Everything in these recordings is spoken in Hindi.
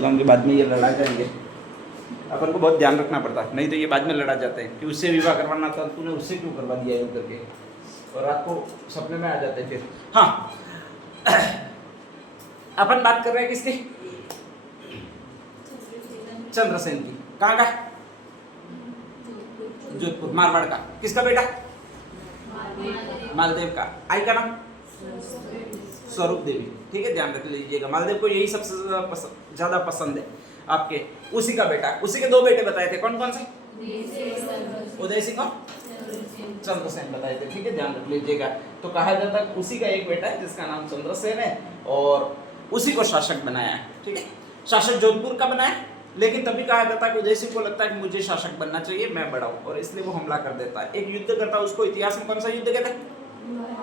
के बाद में ये लड़ा जाएंगे, अपन को बहुत ध्यान रखना पड़ता है, नहीं तो ये बाद में लड़ा जाते हैं कि उससे विवाह करवाना था, तूने उससे क्यों करवा दिया यूँ करके, और रात को सपने में आ जाते हैं फिर। हाँ, अपन बात कर रहे हैं किसकी? चंद्रसेन की। कहाँ का? जोधपुर, मारवाड़ का। किसका बेटा? मालदेव का। आई का नाम? स्वरूप देवी। ठीक है, ध्यान रख लीजिएगा, मालदेव को यही सबसे ज्यादा पसंद है आपके। उसी का बेटा, उसी के दो बेटे बताए थे, कौन कौन से? उदय सिंह और चंद्रसेन बताए थे। ठीक है, ध्यान रख लीजिएगा। तो कहा जाता है उसी का एक बेटा है जिसका नाम चंद्रसेन है, और उसी को शासक बनाया है। ठीक है, शासक जोधपुर का बनाया, लेकिन तभी कहा जाता है कि उदय सिंह को लगता है कि मुझे शासक बनना चाहिए, मैं बड़ा हूं, और इसलिए वो हमला कर देता है। एक युद्ध करता है, उसको इतिहास में कौन सा युद्ध कहते हैं?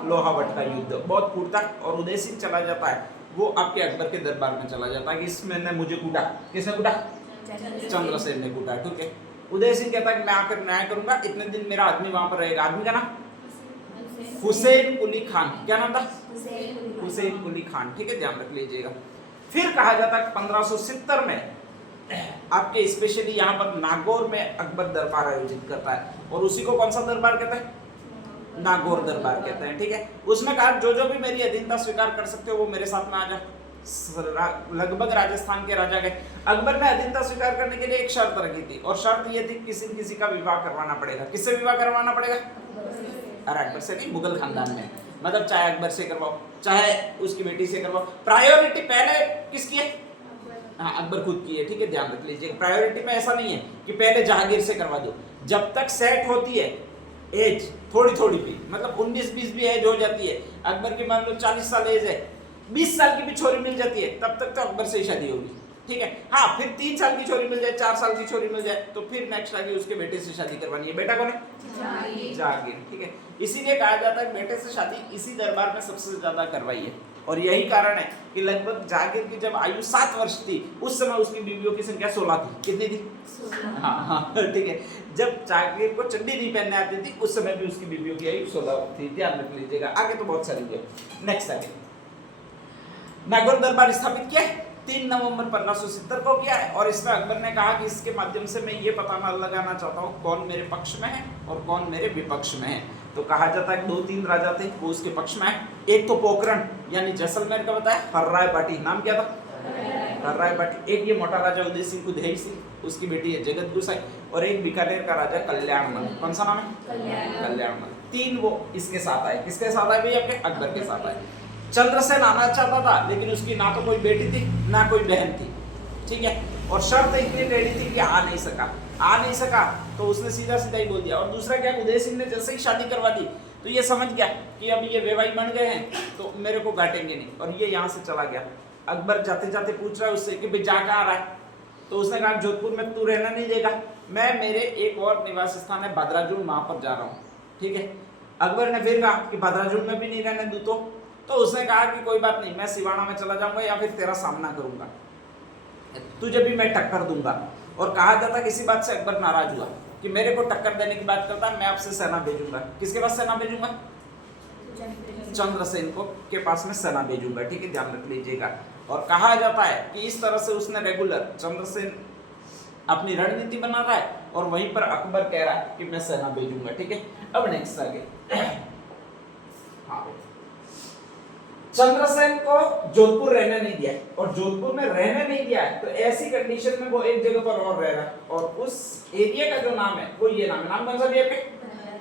लोहावट का युद्ध। बहुत कूटता है, और उदय सिंह चला जाता है, वो आपके अकबर के दरबार में चला जाता है कि इसमें मुझे कूटा। किसने कूटा? चंद्रसेन ने कूटा। ठीक है, उदय सिंह कहता है कि मैं आकर न्याय करूंगा, इतने दिन मेरा आदमी वहां पर रहेगा। आदमी का नाम? हुसैन कुली खान। क्या नाम था? हुसैन कुली खान। ठीक है, ध्यान रख लीजिएगा। फिर कहा जाता है 1570 में आपके स्पेशली यहाँ पर नागौर में अकबर दरबार आयोजित करता है, और उसी को कौन सा दरबार कहते हैं? नागौर दरबार कहते हैं। ठीक है, उसमें कहा जो जो भी मेरी अधीनता स्वीकार कर सकते हो वो मेरे साथ में आ जा। लगभग राजस्थान के राजा गए। अकबर ने अधीनता स्वीकार करने के लिए एक शर्त रखी थी, और शर्त ये थी किसी किसी का विवाह करवाना पड़ेगा। किससे विवाह करवाना पड़ेगा? अरे अकबर से नहीं, मुगल खानदान में, मतलब चाहे अकबर से करवाओ चाहे उसकी बेटी से करवाओ। प्रायोरिटी पहले किसकी है? हाँ, अकबर खुद की है। ठीक है, ध्यान रख लीजिए। प्रायोरिटी में ऐसा नहीं है कि पहले जहांगीर से करवा दो, जब तक सेट होती है एज थोड़ी थोड़ी भी, मतलब 19-20 भी एज हो जाती है, अकबर की मान लो 40 साल एज है, 20 साल की भी छोरी मिल जाती है, तब तक तो अकबर से ही शादी होगी। ठीक है, हाँ, फिर 3 साल की छोरी मिल जाए, 4 साल की छोरी मिल जाए, तो फिर नेक्स्ट आगे उसके बेटे से शादी करवानी है। बेटा कौन है? जहांगीर। ठीक है, इसीलिए कहा जाता है बेटे से शादी इसी दरबार में सबसे ज्यादा करवाई है, और यही कारण है कि लगभग जहांगीर की जब आयु 7 वर्ष थी, उस समय उसकी बीवियों की संख्या 16 थी। कितनी थी? 16। हाँ, ठीक है, जब जहांगीर को चड्डी नहीं पहनने आती थी, उस समय भी उसकी बीवियों की आयु 16 थी। ध्यान रख लीजिएगा। आगे तो बहुत सारी है। नेक्स्ट आगे नागौर दरबार स्थापित किया है 3 नवंबर 1570 को किया है, और इसमें अकबर ने कहा कि इसके माध्यम से मैं ये पता लगाना चाहता हूँ कौन मेरे पक्ष में है और कौन मेरे विपक्ष में है। तो कहा जाता है कि 2-3 राजा थे वो उसके पक्ष में है। एक तो पोखरण यानी जैसलमेर का बताया, हर्राय बाटी। नाम क्या था? हर्राय बाटी। एक ये मोटा राजा उदय सिंह कुधेई सिंह, उसकी बेटी है जगत गुसाई, और एक बीकानेर का राजा कल्याणमल। कौन सा नाम है? कल्याणमल। 3 वो इसके साथ आए। किसके साथ आए भाई? अपने अकबर के साथ आए। चंद्रसेन आना चाहता था, लेकिन उसकी ना तो कोई बेटी थी ना कोई बहन थी। ठीक है, और शर्त इतनी टेढ़ी थी कि आ नहीं सका, तो उसने सीधा सीधा ही बोल दिया। और दूसरा क्या, उदय सिंह ने जैसे ही शादी करवा दी तो ये समझ गया कि अब ये वेवाई बन गए हैं तो मेरे को घाटेंगे नहीं, और ये यहाँ से चला गया। अकबर जाते जाते पूछ रहा है उससे कि भाई जा कहाँ रहा है? तो उसने कहा जोधपुर में तू रहना नहीं देगा, मैं मेरे एक और निवास स्थान है भद्राजुल, वहां पर जा रहा हूँ। ठीक है, अकबर ने फिर कहा कि भद्राजुल में भी नहीं रहने दूँ, तो उसने कहा कि कोई बात नहीं, मैं सिवाना में चला जाऊंगा या फिर तेरा सामना करूंगा, तुझे भी मैं टक्कर दूंगा। और कहा जाता किसी बात से अकबर नाराज हुआ कि मेरे को टक्कर देने की बात करता है, मैं आपसे सेना भेजूंगा। किसके पास सेना भेजूंगा? चंद्रसेन को के पास में सेना भेजूंगा। ठीक है, ध्यान रख लीजिएगा। और कहा जाता है कि इस तरह से उसने रेगुलर चंद्रसेन अपनी रणनीति बना रहा है, और वहीं पर अकबर कह रहा है कि मैं सेना भेजूंगा। ठीक है, अब नेक्स्ट आगे। हाँ, चंद्रसेन को जोधपुर रहने नहीं दिया, और जोधपुर में रहने नहीं दिया है, तो ऐसी कंडीशन में वो एक जगह पर और रह रहा है, और उस एरिया का जो नाम है वो ये नाम है। नाम कौन सा भी है?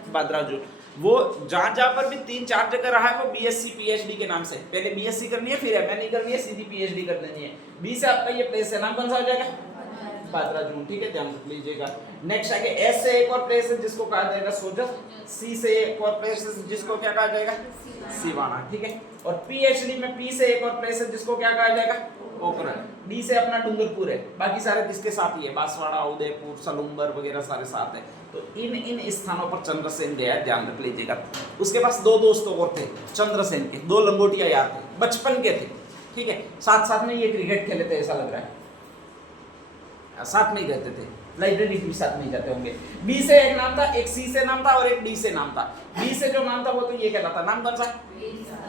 भद्राजुल। वो जहां जहां पर भी 3-4 जगह रहा है वो बीएससी पीएचडी के नाम से। पहले बीएससी करनी है, फिर एमए नहीं करनी है, सीधी पीएचडी कर लेनी है। बी से आपका ये प्लेस है, नाम कौन सा हो जाएगा? भद्राजुल। ठीक है, ध्यान रख लीजिएगा। नेक्स्ट आगे एस से एक और प्लेस है जिसको कहा जाएगा सोजत। सी से एक और प्लेस है जिसको क्या कहा जाएगा? सिवाना। ठीक है, और पीएचडी में पी से एक और प्लेस है जिसको क्या कहा जाएगा? पोखरण। डी से अपना डूंगरपुर है, बाकी सारे किसके साथ ही है? बांसवाड़ा, उदयपुर, सलूम्बर वगैरह सारे साथ है। तो इन स्थानों पर चंद्रसेन गया, ध्यान रख लीजिएगा। उसके पास 2 दोस्त और थे चंद्रसेन के, 2 लंगोटिया यार थे, बचपन के थे। ठीक है, साथ साथ में ये क्रिकेट खेले थे, ऐसा लग रहा है, साथ में ही रहते थे, लाइब्रेरी भी साथ में ही जाते होंगे। बी से एक नाम था, एक सी से नाम था और एक डी से नाम था। बी से जो नाम था वो तो ये कहलाता, नाम कौन सा?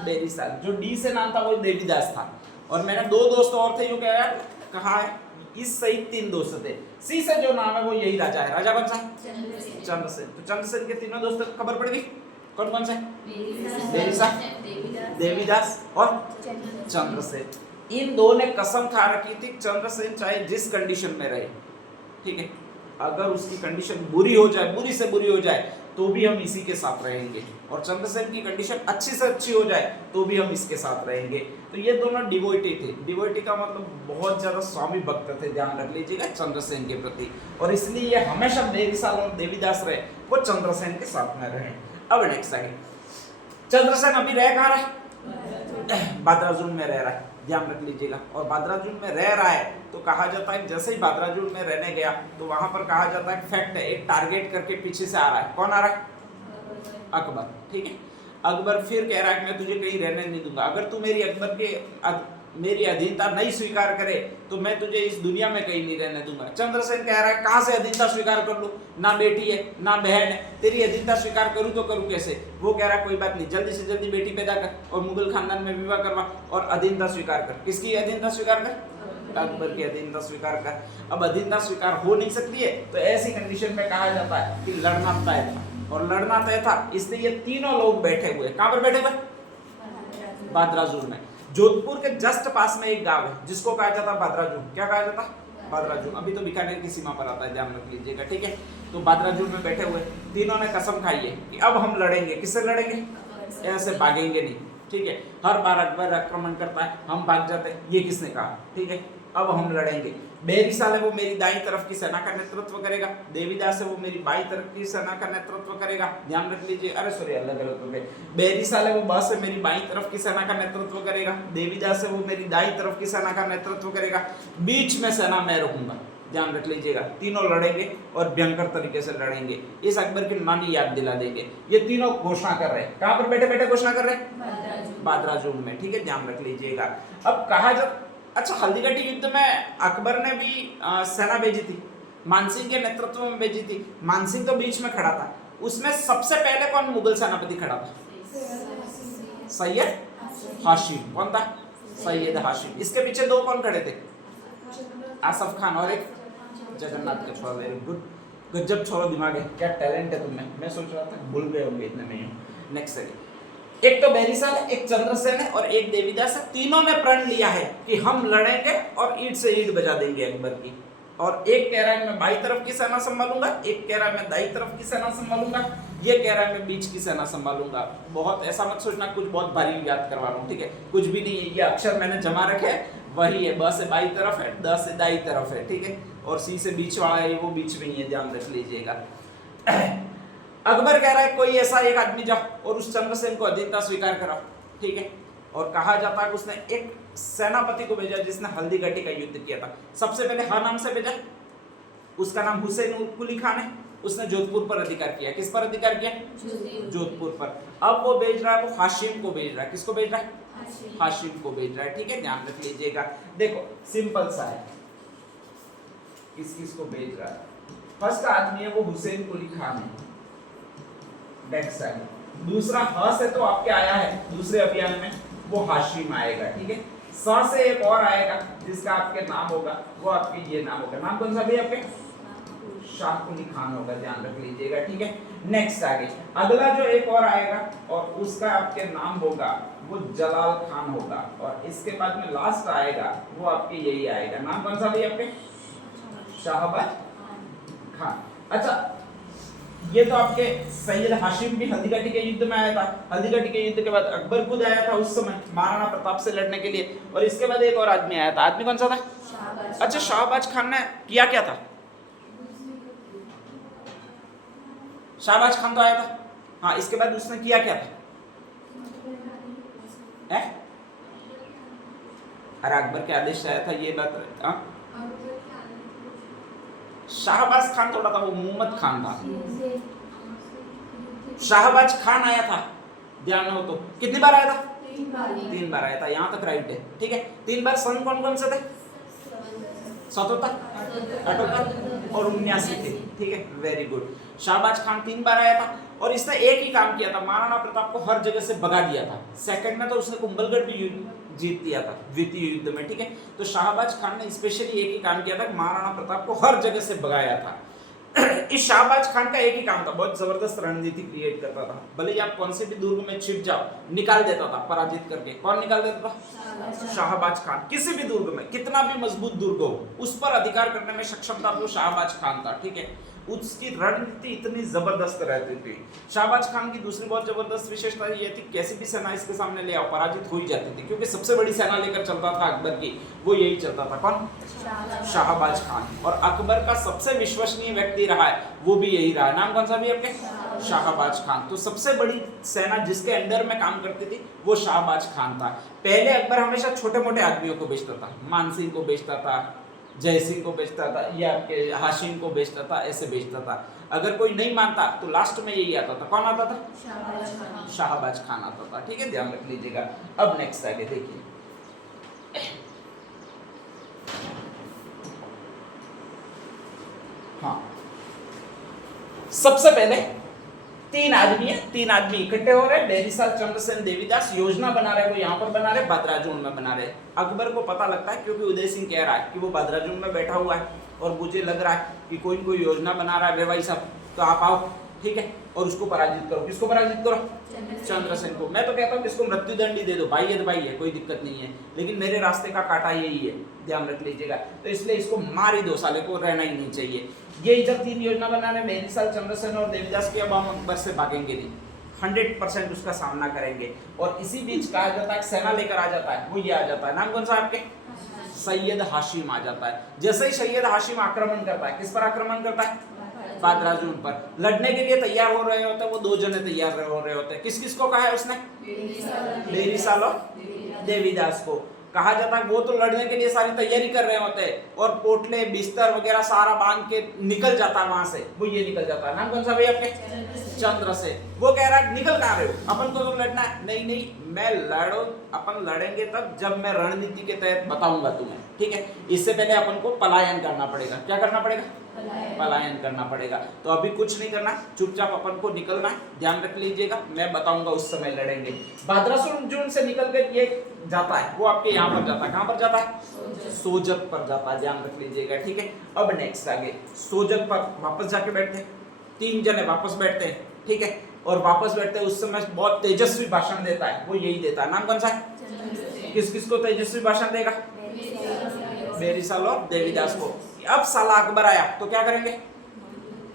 बेरीसाल। जो डी से नाम था वो देवीदास था। और मैंने 2 दोस्त और थे, जो कह रहा है कहाँ है? इस सहित 3 दोस्त थे। सी से जो नाम है वो यही राजा है। राजा कौन सा? चंद्रसेन। तो चंद्रसेन के तीनों दोस्त खबर पड़ गई। कौन कौन से? देवीदास और चंद्रसेन। इन दो ने कसम खा रखी थी चंद्रसेन चाहे जिस कंडीशन में रहे, ठीक है, अगर उसकी कंडीशन बुरी हो जाए, बुरी से बुरी हो जाए, तो भी हम इसी के साथ रहेंगे, और चंद्रसेन की कंडीशन अच्छी से अच्छी हो जाए तो भी हम इसके साथ रहेंगे। तो ये दोनों डिवोटी थे। डिवोटी का मतलब बहुत ज्यादा स्वामी भक्त थे, ध्यान रख लीजिएगा चंद्रसेन के प्रति, और इसलिए ये हमेशा बेमिसाल और देवीदास रहे, वो चंद्रसेन के साथ में रहे। अब नेक्स्ट आगे, चंद्रसेन अभी रह कहाँ रहा है? बादराजुन में रह रहा है, ध्यान रख लीजिएगा। और बादराजुन में रह रहा है तो कहा जाता है जैसे ही बादराजुन में रहने गया तो वहां पर कहा जाता है फैक्ट है, एक टारगेट करके पीछे से आ रहा है। कौन आ रहा है? अकबर, ठीक है। अकबर फिर कह रहा है कि मैं तुझे कहीं रहने नहीं दूंगा, अगर तू मेरी अधीनता नहीं स्वीकार करे तो मैं तुझे इस दुनिया में कहीं नहीं रहने दूंगा। चंद्रसेन कह रहा है कहां से अधीनता स्वीकार कर लूं, ना बेटी है ना बहन है, तेरी अधीनता स्वीकार करूं तो करूं कैसे? वो कह रहा है कोई बात नहीं, जल्दी से जल्दी बेटी पैदा कर और मुगल खानदान में विवाह करवा और अधीनता स्वीकार कर। किसकी अधीनता स्वीकार कर? अकबर की अधीनता स्वीकार कर। अब अधीनता स्वीकार हो नहीं सकती है तो ऐसी कंडीशन में कहा जाता है कि लड़ना तय था, और लड़ना तय था इसलिए ये तीनों लोग बैठे हुए, कहां पर बैठे हुए? बादराजुन में। जोधपुर के जस्ट पास में एक गांव है जिसको कहा जाता है बादराजुन। क्या कहा जाता है? बादराजुन। अभी तो बीकानेर की सीमा पर आता है, ध्यान रख लीजिएगा, ठीक है। तो बादराजुन में बैठे हुए तीनों ने कसम खाई है कि अब हम लड़ेंगे। किससे लड़ेंगे? ऐसे भागेंगे नहीं, ठीक है। हर बार अकबर आक्रमण करता है, हम भाग जाते हैं, ये किसने कहा? ठीक है, अब हम लड़ेंगे। बेरिसाल है वो मेरी दाईं तरफ की सेना का नेतृत्व करेगा, देवीदास है वो मेरी बाईं तरफ की सेना का नेतृत्व करेगा, ध्यान रख लीजिए। अरे सॉरी, अलग अलग हो गए। बेरिसाल है वो बस है मेरी बाईं तरफ की सेना का नेतृत्व करेगा, देवीदास है वो मेरी दाईं तरफ की सेना का नेतृत्व करेगा, बीच में सेना मैं रहूंगा, ध्यान रख लीजिएगा। तीनों लड़ेंगे और भयंकर तरीके से लड़ेंगे। इस अकबर की नानी याद दिला देंगे। ये तीनों घोषणा कर रहे हैं, कहां पर बैठे बैठे घोषणा कर रहे हैं? बादराजुन में, ठीक है, ध्यान रख लीजिएगा। अब कहा जब अच्छा, हल्दीघाटी युद्ध में अकबर ने भी सेना भेजी थी, मानसिंह के नेतृत्व में भेजी थी। मानसिंह तो बीच में खड़ा था, उसमें सबसे पहले कौन मुगल सेनापति खड़ा था? सैयद हाशिम। कौन था? सैयद हाशिम। इसके पीछे दो कौन खड़े थे? आसफ खान और एक जगन्नाथ का छोरा। वेरी गुड, गजब छोरा, दिमाग है, क्या टैलेंट है तुम्हें। मैं सोच रहा था भूल गए होंगे इतने में। नेक्स्ट है, एक तो बेरिसाल है, एक चंद्रसेन है और एक देवीदास है। तीनों ने प्रण लिया है कि हम लड़ेंगे और ईंट से ईंट बजा देंगे अकबर की। और एक कह रहा है मैं बाईं तरफ की सेना संभालूंगा, एक कह रहा है मैं दाईं तरफ की सेना संभालूंगा, ये कह रहा है मैं बीच की सेना संभालूंगा। बहुत ऐसा मत सोचना कुछ बहुत भारी याद करवा रहा हूँ, ठीक है, कुछ भी नहीं है। ये अक्षर मैंने जमा रखे हैं, वही है। ब से बाईं तरफ है, द से दाईं तरफ है, ठीक है, और सी से बीच वाला है, वो बीच में ही है, ध्यान रख लीजिएगा। अकबर कह रहा है कोई ऐसा एक आदमी जाओ और उस चंद्रसेन को अधीनता स्वीकार कराओ, ठीक है। और कहा जाता है कि उसने एक सेनापति को भेजा जिसने हल्दीघाटी का युद्ध किया था। सबसे पहले हा नाम से भेजा, उसका नाम हुसैन उल कुली खान है। उसने जोधपुर पर अधिकार किया। किस पर अधिकार किया? जोधपुर पर। अब वो भेज रहा है, वो हाशिम को भेज रहा है। किसको भेज रहा है? हाशिम को भेज रहा है, ठीक है, ध्यान रख लीजिएगा। देखो सिंपल सा है, किस को भेज रहा है। फर्स्ट आदमी है वो हुसैन कुली खान है, बैक साइड। दूसरा ह से तो आपके आया है दूसरे अभियान में, वो हाशिम आएगा, ठीक है। सा से एक और आएगा जिसका आपके नाम होगा, वो आपके ये नाम होगा। नाम कौन सा भी आपके? शाह कुली खान होगा, ध्यान रख लीजिएगा, ठीक है। नेक्स्ट आगे अगला जो एक और आएगा और उसका आपके नाम होगा वो जलाल खान होगा, और इसके बाद में लास्ट आएगा वो आपके यही आएगा। नाम कौन सा भी आपके? शाहबाज खान। अच्छा, ये तो आपके सैयद हाशिम भी हल्दीघाटी के युद्ध में आया था। हल्दीघाटी के युद्ध के बाद अकबर खुद आया था उस समय महाराणा प्रताप से लड़ने के लिए, और इसके बाद एक और आदमी आया था। आदमी कौन सा था? अच्छा, शाहबाज खान ने किया क्या था? शाहबाज खान तो आया था, हाँ, इसके बाद उसने किया क्या था? अरे अकबर के आदेश से आया था, ये बात। शाहबाज खान थोड़ा था, वो मोहम्मद खान था। शाहबाज खान आया था, ध्यान हो तो। कितनी बार आया था? 3 बार आया था, यहाँ तक राइट है, ठीक है। 3 बार सन कौन कौन से थे? 77, 78 और 79 थे, ठीक है, वेरी गुड। शाहबाज खान 3 बार आया था और इसने एक ही काम किया था, महाराणा प्रताप को हर जगह से भगा दिया था। सेकंड में तो उसने कुंभलगढ़ भी जीत लिया था द्वितीय युद्ध में, ठीक है। तो शाहबाज खान ने स्पेशली एक ही काम किया था कि महाराणा प्रताप को हर जगह से भगाया था। इस शाहबाज खान का एक ही काम था, बहुत जबरदस्त रणनीति क्रिएट करता था। भले ही आप कौन से भी दुर्ग में छिप जाओ, निकाल देता था पराजित करके। कौन निकाल देता था? शाहबाज खान। किसी भी दुर्ग में, कितना भी मजबूत दुर्ग हो, उस पर अधिकार करने में सक्षम था तो शाहबाज खान था, ठीक है। उसकी रणनीति इतनी जबरदस्त रहती थी। शाहबाज खान की दूसरी बहुत जबरदस्त विशेषता ये थी, कैसी भी सेना इसके सामने ले आओ पराजित हो ही जाती थी, क्योंकि सबसे बड़ी सेना लेकर चलता था अकबर की, वो यही चलता था। कौन? शाहबाज खान। और अकबर का सबसे विश्वसनीय व्यक्ति रहा है, वो भी यही रहा। नाम कौन सा भी आपके? शाहबाज खान। तो सबसे बड़ी सेना जिसके अंडर में काम करती थी वो शाहबाज खान था। पहले अकबर हमेशा छोटे मोटे आदमियों को बेचता था, मान सिंह को बेचता था, जय सिंह को बेचता था, या आपके हाशिम को बेचता था, ऐसे बेचता था। अगर कोई नहीं मानता तो लास्ट में यही आता था। कौन आता था? शाहबाज खान आता था, ठीक है, ध्यान रख लीजिएगा। अब नेक्स्ट आगे देखिए, हाँ, सबसे पहले तीन आदमी इकट्ठे हो रहे हैं। डेरिसाल चंद्रसेन देवीदास योजना बना रहे, वो यहाँ पर बना रहे, बदराजून में बना रहे। अकबर को पता लगता है, क्योंकि उदय सिंह कह रहा है कि वो बदराजून में बैठा हुआ है और मुझे लग रहा है कि कोई कोई योजना बना रहा है भाई साहब, तो आप आओ, ठीक है, और उसको पराजित करो। किसको पराजित करो? चंद्रसेन को। मैं तो कहता हूँ इसको मृत्युदंड ही दे दो, भाई है तो भाई है, कोई दिक्कत नहीं है, लेकिन मेरे रास्ते का कांटा यही है, ध्यान रख लीजिएगा। तो इसलिए इसको मार ही दो, साले को रहना ही नहीं चाहिए। ये इधर तीन योजना बना रहे, डेरिसाल चंद्रसेन और देवीदास की। अब हम अकबर से भागेंगे नहीं, 100% उसका सामना करेंगे। और इसी बीच कहा जाता है सेना लेकर आ जाता है, वो ये आ जाता है, नाम कौन सा आपके? सैयद हाशिम आ जाता है। जैसे ही सैयद हाशिम आक्रमण करता है, किस पर आक्रमण करता है? बदराजून पर। लड़ने के लिए तैयार हो रहे होते हैं, वो दो जने तैयार हो रहे होते हैं। किस किस को कहा है उसने? डेरिसाल और देवीदास को कहा जाता है। वो तो लड़ने के लिए सारी तैयारी कर रहे होते हैं और पोटले बिस्तर वगैरह सारा बांध के निकल जाता है वहां से, वो ये निकल जाता है। नाम कौन सा भाई आपके? चंद्रसेन। वो कह रहा है निकल कहाँ रहे हो, अपन को तो लड़ना है। नहीं, मैं लड़ो, अपन लड़ेंगे तब जब मैं रणनीति के तहत बताऊंगा तुम्हें, ठीक है। इससे पहले अपन को पलायन करना पड़ेगा। क्या करना पड़ेगा? पलायन करना पड़ेगा। तो अभी कुछ नहीं करना, चुपचाप अपन को निकलना है, ध्यान रख लीजिएगा, मैं बताऊंगा उस समय लड़ेंगे। बदराजून से निकल कर ये जाता है, वो आपके यहाँ पर जाता है। कहाँ पर जाता है? सोजत पर जाता है, ध्यान रख लीजिएगा, ठीक है। अब नेक्स्ट आगे, सोजत पर वापस जाके बैठते हैं, तीन जने वापस बैठते हैं, ठीक है। और वापस बैठते हैं, उस समय बहुत तेजस्वी भाषण देता है, वो यही देता है। नाम कौन सा है? किस किस को तेजस्वी भाषण देगा? डेरिसाल और देवीदास को। अब साला अकबर आया तो क्या करेंगे?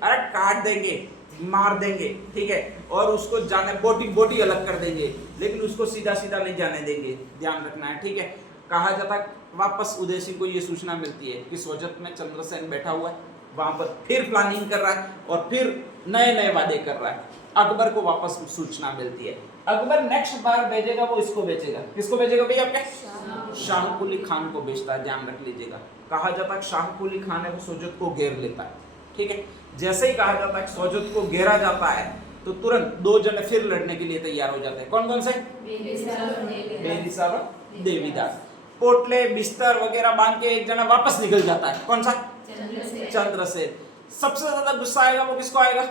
अरे काट देंगे, मार देंगे, ठीक है, और उसको जाने बोटी अलग कर देंगे, लेकिन उसको सीधा सीधा नहीं जाने देंगे, ध्यान रखना है, ठीक है। कहा जाता है वापस उदय सिंह को ये सूचना मिलती है कि सोजत में चंद्रसेन बैठा हुआ है, वहां पर फिर प्लानिंग कर रहा है और फिर नए नए वादे कर रहा है। अकबर को वापस सूचना मिलती है। अकबर नेक्स्ट बार भेजेगा, वो इसको भेजेगा। किसको भेजेगा भैया आपके? शाह कुली खान को भेजता है, ध्यान रख लीजिएगा। कहा जाता है शाह कुली खान है वो सोजत को घेर लेता है, ठीक है। जैसे ही कहा जाता है सोजत को घेरा जाता है तो तुरंत दो जने फिर लड़ने के लिए तैयार हो जाते हैं। कौन कौन से? डेरिसाल और देवीदास। पोटले बिस्तर वगैरह बांध के एक जना वापस निकल जाता है। कौन सा? चंद्रसेन। सबसे ज्यादा गुस्सा आएगा वो किसको आएगा?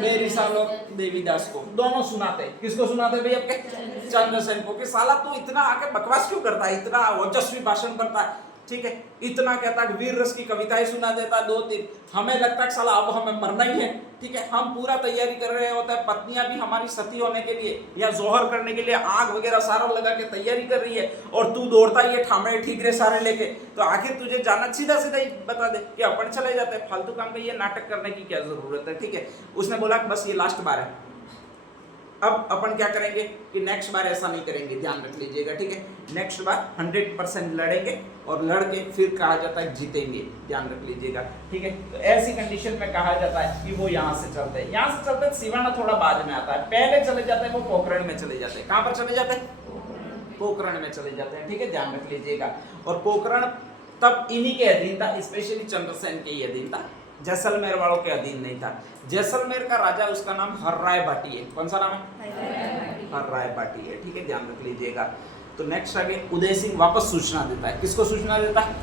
डेरिसाल और देवीदास को। दोनों सुनाते, किसको सुनाते भाई आपके? चंद्रसेन को, कि साला तू इतना आके बकवास क्यों करता है, इतना ओजस्वी भाषण करता है, ठीक है, इतना कहता है, वीर रस की कविताएं सुना देता है 2-3। हमें लगता है साला अब हमें मरना ही है, ठीक है, हम पूरा तैयारी कर रहे होते हैं, पत्नियां भी हमारी सती होने के लिए या जोहर करने के लिए आग वगैरह सारा लगा के तैयारी कर रही है, और तू दौड़ता ही है ठामड़े ठीकरे सारे लेके। तो आखिर तुझे जाना, सीधा सीधा ही बता दे कि अपन चले जाते हैं, फालतू काम में ये नाटक करने की क्या जरूरत है, ठीक है। उसने बोला बस ये लास्ट बार है, अब अपन क्या करेंगे कि नेक्स्ट बार ऐसा नहीं करेंगे, ध्यान रख लीजिएगा, ठीक है। नेक्स्ट बार 100% लड़ेंगे और लड़के फिर कहा जाता है जीतेंगे, ध्यान रख लीजिएगा, ठीक है। तो ऐसी कंडीशन में कहा जाता है कि वो यहाँ से चलते हैं, यहाँ से चलते सिवाना थोड़ा बाद में आता है, पहले चले जाते हैं वो पोखरण में चले जाते हैं। कहाँ पर चले जाते हैं? पोखरण में चले जाते हैं, ठीक है, ध्यान रख लीजिएगा। और पोखरण तब इन्हीं के अधीन था, स्पेशली चंद्रसेन के ही अधीन था, जैसलमेर वालों के अधीन नहीं था। जैसलमेर का राजा, उसका नाम हर्राय बाटी है। कौन सा नाम है? हर्राय बाटी है, ठीक है, ध्यान रख लीजिएगा। तो नेक्स्ट आगे उदय सिंह वापस सूचना देता है, किसको सूचना देता है?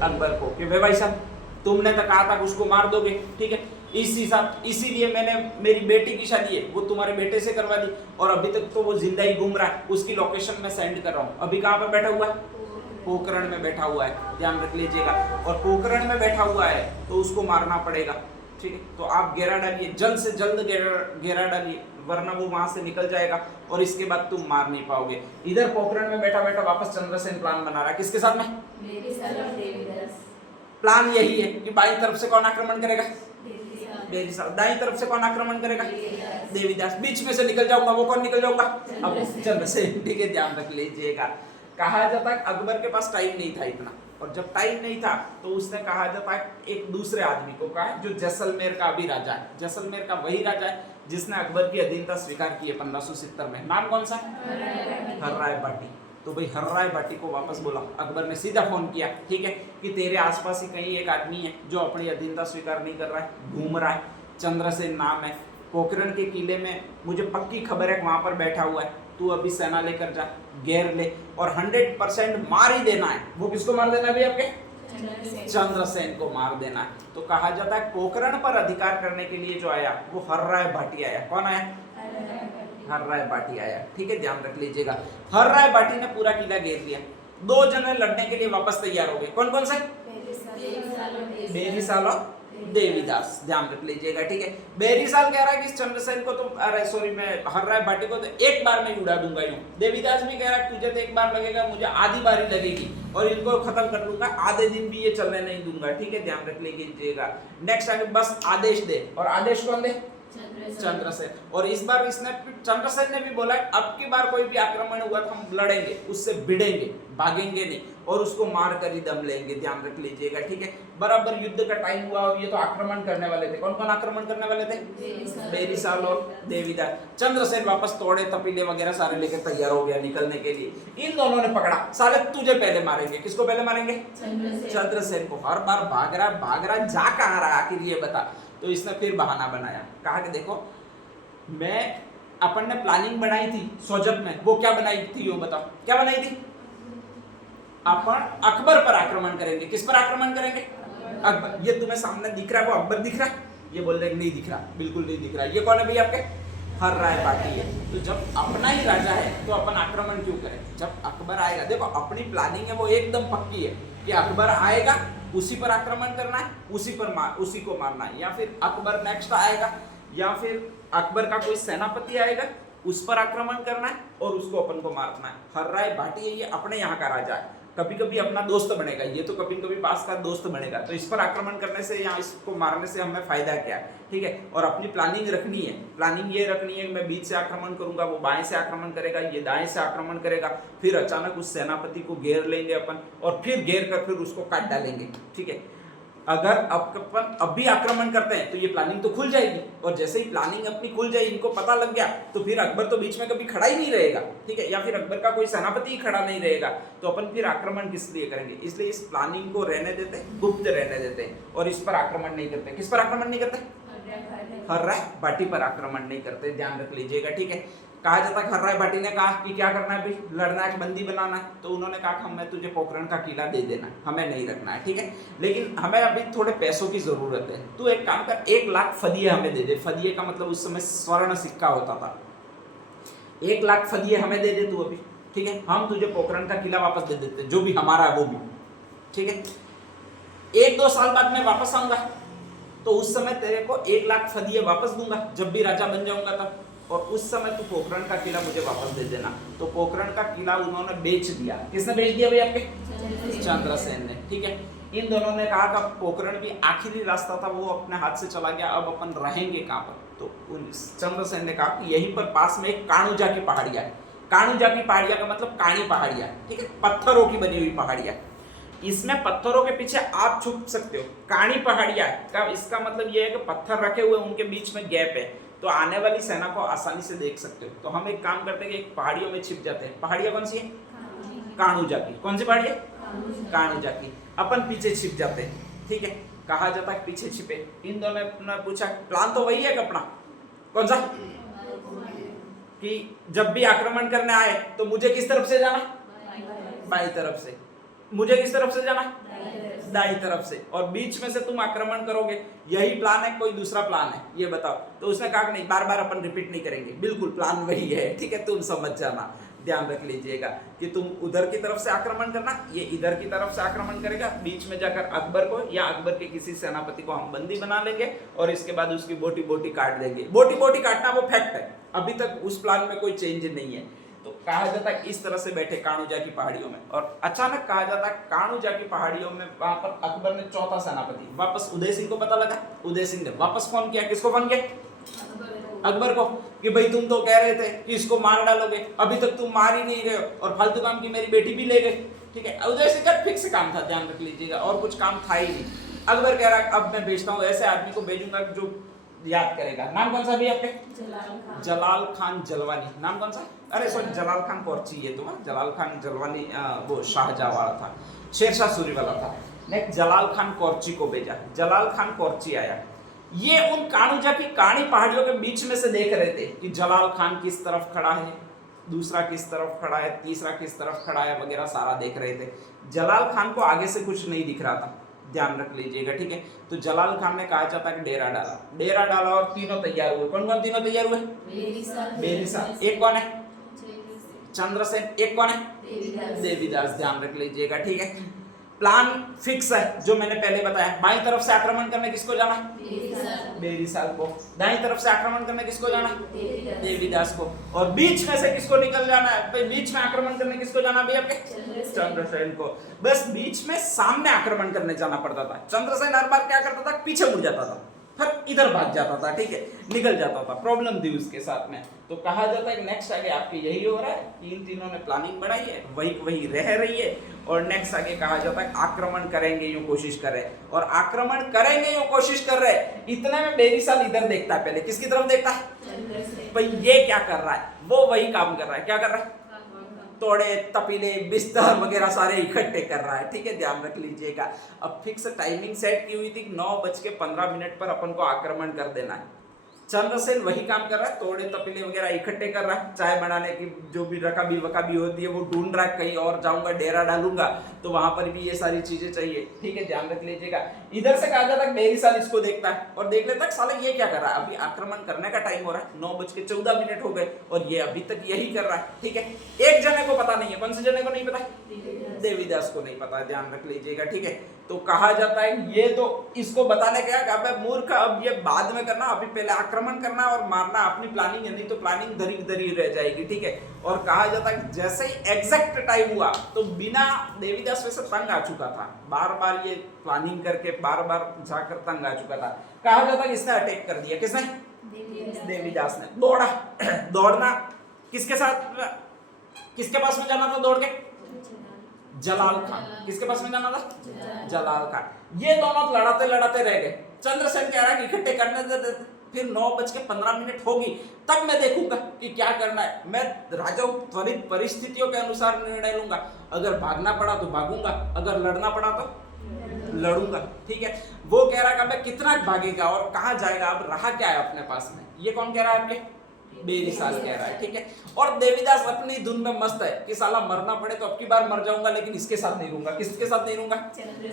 अकबर को, कि भाई साहब तुमने तो कहा था उसको मार दोगे, ठीक है। इसीलिए मैंने मेरी बेटी की शादी है वो तुम्हारे बेटे से करवा दी, और अभी तक तो वो जिंदा ही घूम रहा है, उसकी लोकेशन मैं सेंड कर रहा हूँ। अभी कहाँ पर बैठा हुआ है? पोखरण में बैठा हुआ है, ध्यान रख लीजिएगा। और पोखरण में बैठा हुआ है तो उसको मारना पड़ेगा, ठीक है। तो आप घेरा डालिए, जल्द से जल्द घेरा डालिए, वरना वो वहां से निकल जाएगा और इसके बाद तुम मार नहीं पाओगे। इधर पोखरण में बैठा बैठा वापस चंद्रसेन प्लान बना रहा है, किसके साथ में? प्लान यही है कि बाई तरफ से कौन आक्रमण करेगा? बेरीसाल। दाई तरफ से कौन आक्रमण करेगा? देवीदास। बीच में से निकल जाऊंगा, वो कौन निकल जाऊंगा? अब चंद्रसेन, ठीक है, ध्यान रख लीजिएगा। कहा जाता है अकबर के पास टाइम नहीं था इतना, और जब टाइम नहीं था तो उसने कहा जाता है एक दूसरे आदमी को कहा जो जैसलमेर का भी राजा है, जैसलमेर का वही राजा है जिसने अकबर की अधीनता स्वीकार की है 1570 में। नाम कौन सा? हर्राय बाटी। तो भाई हर्राय बाटी को वापस बोला, अकबर ने सीधा फोन किया, ठीक है, कि तेरे आसपास ही कहीं एक आदमी है जो अपनी अधीनता स्वीकार नहीं कर रहा है, घूम रहा है, चंद्रसेन नाम है, पोखरण के किले में मुझे पक्की खबर है वहां पर बैठा हुआ है, तू अभी सेना लेकर जा, घेर ले, और 100% मार ही देना है। वो किसको मार देना है भाई? आपके चंद्रसेन को मार देना है। तो कहा जाता है पोखरण पर अधिकार करने के लिए जो आया वो हर्राय बाटी आया। कौन आया? हर्राय बाटी आया, ठीक है, ध्यान रख लीजिएगा। हर्राय बाटी ने पूरा किला घेर लिया, 2 जने लड़ने के लिए वापस तैयार हो गए। कौन कौन से? बेरीसाल और देवीदास, ध्यान रख लीजिएगा, ठीक है। बेरीसाल कह रहा है कि चंद्रसेन को तो, अरे सॉरी, मैं हर्राय बाटी को तो एक बार में उड़ा दूंगा यूं। देवीदास भी कह रहा है तुझे तो एक बार लगेगा, मुझे आधी बारी लगेगी और इनको खत्म कर लूंगा, आधे दिन भी ये चलने नहीं दूंगा, ठीक है, ध्यान रख लीजिएगा। नेक्स्ट आगे बस आदेश दे, और आदेश कौन दे? चंद्रसेन। और इस बार इसने चंद्रसेन ने भी बोला अब की बार कोई भी आक्रमण हुआ तो हम लड़ेंगे, उससे भिड़ेंगे, भागेंगे नहीं, और उसको मार कर ही दम लेंगे, ध्यान रख लीजिएगा, ठीक है। बराबर युद्ध का टाइम हुआ और ये तो आक्रमण करने वाले थे। कौन कौन आक्रमण करने वाले थे? बेरीसाल और देवीदास। चंद्रसेन वापस तोड़े तपीले वगैरह सारे लेकर तैयार हो गया निकलने के लिए। इन दोनों ने पकड़ा, साले तुझे पहले मारेंगे। किसको पहले मारेंगे? चंद्रसेन को। हर बार भाग रहा, जा कहाँ रहा आखिर ये बता। तो इसने फिर बहाना बनाया, कहा कि देखो मैं, अपन ने प्लानिंग बनाई थी सोजत में, वो क्या बनाई थी वो बताओ, क्या बनाई थी? अपन अकबर पर आक्रमण करेंगे। किस पर आक्रमण करेंगे? अकबर। ये तुम्हें सामने दिख रहा है, वो अकबर दिख रहा है? ये बोल रहे नहीं दिख रहा, बिल्कुल नहीं दिख रहा। ये कौन है भाई? आपके हर्राय बाटी है। तो जब अपना ही राजा है तो अपन आक्रमण क्यों करें? जब अकबर आएगा, देखो अपनी प्लानिंग है वो एकदम पक्की है कि अकबर आएगा, उसी पर आक्रमण करना है, उसी को मारना है, या फिर अकबर नेक्स्ट आएगा, या फिर अकबर का कोई सेनापति आएगा, उस पर आक्रमण करना है और उसको अपन को मारना है। हर्राय बाटी है, ये अपने यहाँ का राजा है, कभी कभी अपना दोस्त बनेगा, ये तो कभी कभी पास का दोस्त बनेगा। तो इस पर आक्रमण करने से या इसको मारने से हमें फायदा क्या है, ठीक है। और अपनी प्लानिंग रखनी है, प्लानिंग ये रखनी है मैं बीच से आक्रमण करूंगा, वो बाएं से आक्रमण करेगा, ये दाएं से आक्रमण करेगा, फिर अचानक उस सेनापति को घेर लेंगे अपन, और फिर घेर कर फिर उसको काट डालेंगे, ठीक है। अगर अपन अभी आक्रमण करते हैं तो ये प्लानिंग तो खुल जाएगी, और जैसे ही प्लानिंग अपनी खुल जाए, इनको पता लग गया, तो फिर अकबर तो बीच में कभी खड़ा ही नहीं रहेगा, ठीक है, या फिर अकबर का कोई सेनापति ही खड़ा नहीं रहेगा, तो अपन फिर आक्रमण किस लिए करेंगे। इसलिए इस प्लानिंग को रहने देते, गुप्त रहने देते हैं, और इस पर आक्रमण नहीं करते। किस पर आक्रमण नहीं करते? हर्राय बाटी पर आक्रमण नहीं करते, ध्यान रख लीजिएगा, ठीक है। कहा जाता है हर्राय बाटी ने कहा कि क्या करना है भाई, लड़ना है, बंदी बनाना है, तो उन्होंने कहा हमें तुझे पोखरण का किला दे देना, हमें नहीं रखना है, ठीक है, लेकिन हमें अभी थोड़े पैसों की जरूरत है, तू एक काम कर, 1 लाख फदिये हमें दे दे। फदिये का मतलब उस समय स्वर्ण सिक्का होता था। 1 लाख फदिये हमें दे दे तू अभी, ठीक है, हम तुझे पोखरण का किला वापस दे देते, जो भी हमारा है वो भी, ठीक है। 1-2 साल बाद मैं वापस आऊंगा, तो उस समय तेरे को 1 लाख फदिये वापस दूंगा, जब भी राजा बन जाऊंगा तब, और उस समय तू पोखरण का किला मुझे वापस दे देना। तो पोखरण का किला उन्होंने बेच दिया। किसने बेच दिया भाई? आपके चंद्रसेन ने, ठीक है। इन दोनों ने कहा कि पोखरण भी आखिरी रास्ता था, वो अपने हाथ से चला गया, अब अपन रहेंगे कहाँ पर? तो चंद्रसेन ने कहा कि यहीं पर पास में एक काणुजा की पहाड़िया है। काणुजा की पहाड़िया का मतलब काणी पहाड़िया, ठीक है, पत्थरों की बनी हुई पहाड़िया। इसमें पत्थरों के पीछे आप छुप सकते हो। काणी पहाड़िया का इसका मतलब यह है कि पत्थर रखे हुए, उनके बीच में गैप है, तो आने वाली सेना को आसानी से देख सकते हो। तो हम एक काम करते हैं कि एक पहाड़ियों में छिप जाते हैं। पहाड़ियां कौन सी है? काणुजा की। कौन सी पहाड़ी है? काणुजा की। अपन पीछे छिप जाते हैं, ठीक है। कहा जाता है पीछे छिपे। इन दोनों ने पूछा प्लान तो वही है अपना, कौन सा? कि जब भी आक्रमण करने आए तो मुझे किस तरफ से जाना? बाई तरफ से। मुझे किस तरफ से जाना? दाई तरफ से, और बीच में से तुम आक्रमण करोगे। यही प्लान है, कोई दूसरा प्लान है ये बताओ? तो उसने कहा कि नहीं, बार बार अपन रिपीट नहीं करेंगे, बिल्कुल प्लान वही है, ठीक है, तुम समझ जाना, ध्यान रख लीजिएगा कि तुम उधर की तरफ से आक्रमण करना, ये इधर की तरफ से आक्रमण करेगा, बीच में जाकर अकबर को या अकबर के किसी सेनापति को हम बंदी बना लेंगे और इसके बाद उसकी बोटी बोटी काट देंगे। बोटी बोटी काटना वो फैक्ट है, अभी तक उस प्लान में कोई चेंज नहीं है। तो कहा जाता है इस तरह से बैठे कान्होजा की पहाड़ियों में, और अचानक कहा जाता है कान्होजा की पहाड़ियों में वहां पर अकबर ने चौथा सेनापति वापस उदय सिंह को पता लगा, उदय सिंह ने वापस फोन किया, किसको फोन किया? अकबर को, कि भाई तुम तो कह रहे थे कि इसको मार डालोगे, अभी तक तुम मार ही नहीं रहे हो, और फालतू काम की मेरी बेटी भी ले गए, ठीक है। उदय सिंह का फिक्स काम था, ध्यान रख लीजिएगा, और कुछ काम था ही नहीं। अकबर कह रहा अब मैं भेजता हूँ, ऐसे आदमी को भेजूंगा जो याद करेगा। नाम कौन सा भी आपके? जलाल खान जलवानी। नाम कौन सा? अरे सॉरी, जलाल खान कोर्ची, ये तो जलाल खान जलवानी वो शाहजहां वाला था, शेरशाह सूरी वाला था। नेक्स्ट जलाल खान कोर्ची को भेजा, जलाल खान कोर्ची आया। ये उन कान्होजा की कानी पहाड़ियों के बीच में से देख रहे थे कि जलाल खान किस तरफ खड़ा है, दूसरा किस तरफ खड़ा है, तीसरा किस तरफ खड़ा है वगैरह सारा देख रहे थे। जलाल खान को आगे से कुछ नहीं दिख रहा था, ध्यान रख लीजिएगा, ठीक है। तो जलाल खान ने कहा जाता है कि डेरा डाला और तीनों तैयार हुए। कौन कौन तीनों तैयार हुए? बेरिसा, एक कौन है? चंद्रसेन, एक कौन है? देवीदास, ध्यान रख लीजिएगा, ठीक है। प्लान फिक्स है जो मैंने पहले बताया। बाईं तरफ से आक्रमण करने किसको जाना? बेरिसाल को। दाईं तरफ से आक्रमण करने किसको जाना? देवीदास को। और बीच में से किसको निकल जाना है? बीच में आक्रमण करने किसको जाना भैया? चंद्रसेन को। बस बीच में सामने आक्रमण करने जाना पड़ता था। चंद्रसेन हर बार क्या करता था? पीछे मुड़ जाता था, फिर इधर भाग जाता था, ठीक है, निकल जाता था, प्रॉब्लम थी उसके साथ में। तो कहा जाता है कि नेक्स्ट आगे आपकी यही हो रहा है कि इन तीनों ने प्लानिंग बनाई है, वही रह रही है, और नेक्स्ट आगे कहा जाता है आक्रमण करेंगे यूं कोशिश कर रहे, और आक्रमण करेंगे यूं कोशिश कर रहे। इतने में बेरिसाल इधर देखता है, पहले किसकी तरफ देखता है? भाई ये क्या कर रहा है? वो वही काम कर रहा है, क्या कर रहा है? तोड़े तपीले बिस्तर वगैरह सारे इकट्ठे कर रहा है, ठीक है, ध्यान रख लीजिएगा। अब फिक्स टाइमिंग सेट की हुई थी 9:15 पर अपन को आक्रमण कर देना है। चंद्रसेन वही काम कर रहा है, तोड़े तपीले वगैरह इकट्ठे कर रहा है, चाय बनाने की जो भी रकाबी वकाबी होती है वो ढूंढ रहा है, कहीं और जाऊंगा डेरा डालूंगा तो वहां पर भी ये सारी चीजें चाहिए, ठीक है, ध्यान रख लीजिएगा। इधर से कहा जाता है बेरिसाल इसको देखता है और देख लेता है साला ये क्या कर रहा है, अभी आक्रमण करने का टाइम हो रहा है, 9:14 हो गए और ये अभी तक यही कर रहा है, ठीक है। एक जने को पता नहीं है, कौन से जने को नहीं पता? देवीदास को नहीं पता, ध्यान रख लीजिएगा, ठीक है। तो कहा जाता है ये तो इसको बताने गया कि अबे मूर्ख, अब ये बाद में करना, अभी पहले आक्रमण करना और मारना, अपनी प्लानिंग है, नहीं तो प्लानिंग धरी रह जाएगी, ठीक है। और कहा जाता है जैसे ही एग्जैक्ट टाइम हुआ तो बिना देवीदास वैसे तंग आ चुका था, बार बार ये प्लानिंग करके बार बार जाकर तंग आ चुका था। कहा जाता है इसने अटैक कर दिया, किसने? देवीदास ने। दौड़ा, दौड़ना किसके साथ, किसके पास में जाना था दौड़ के? जलाल खान। किसके पास में जाना था? जलाल खान। ये दोनों लड़ाते लड़ाते रह गए। चंद्रसेन कह रहा है कि इकट्ठे करने दे, फिर 9:15 होगी तब मैं देखूंगा कि क्या करना है, मैं राजा हूं, त्वरित परिस्थितियों के अनुसार निर्णय लूंगा, अगर भागना पड़ा तो भागूंगा, अगर लड़ना पड़ा तो लड़ूंगा, ठीक है। वो कह रहा है कि कितना भागेगा और कहां जाएगा, अब रहा क्या है अपने पास में, ये कौन कह रहा है? आपके बेरिसाल कह रहा है, ठीक है। और देवीदास अपनी धुन में मस्त है कि साला मरना पड़े तो अब की बार मर जाऊंगा लेकिन इसके साथ नहीं रहूंगा। किसके साथ नहीं रहूंगा?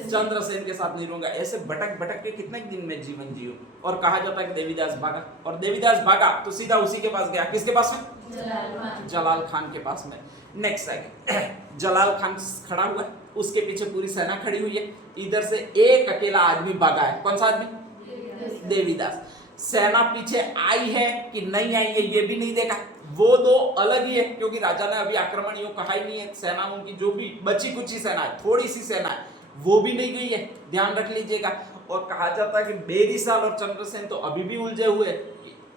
चंद्रसेन के साथ नहीं रहूंगा। ऐसे भटक भटक के कितने दिन में जीवन जियो। और कहा जाता है कि देवीदास भागा, और देवीदास भागा तो सीधा उसी के पास गया, किसके पास में? जलाल खान के पास में। नेक्स्ट आगे जलाल खान खड़ा हुआ है, उसके पीछे पूरी सेना खड़ी हुई है, इधर से एक अकेला आदमी भागा है। कौन सा आदमी? देवीदास। सेना पीछे आई है कि नहीं आई है ये भी नहीं देखा, वो दो अलग ही है क्योंकि राजा ने अभी आक्रमण यूं कहा ही नहीं है। सेना उनकी जो भी बची कुची सेना है, थोड़ी सी सेना है, वो भी नहीं गई है, ध्यान रख लीजिएगा। और कहा जाता है कि बेरिसाल और चंद्रसेन तो अभी भी उलझे हुए,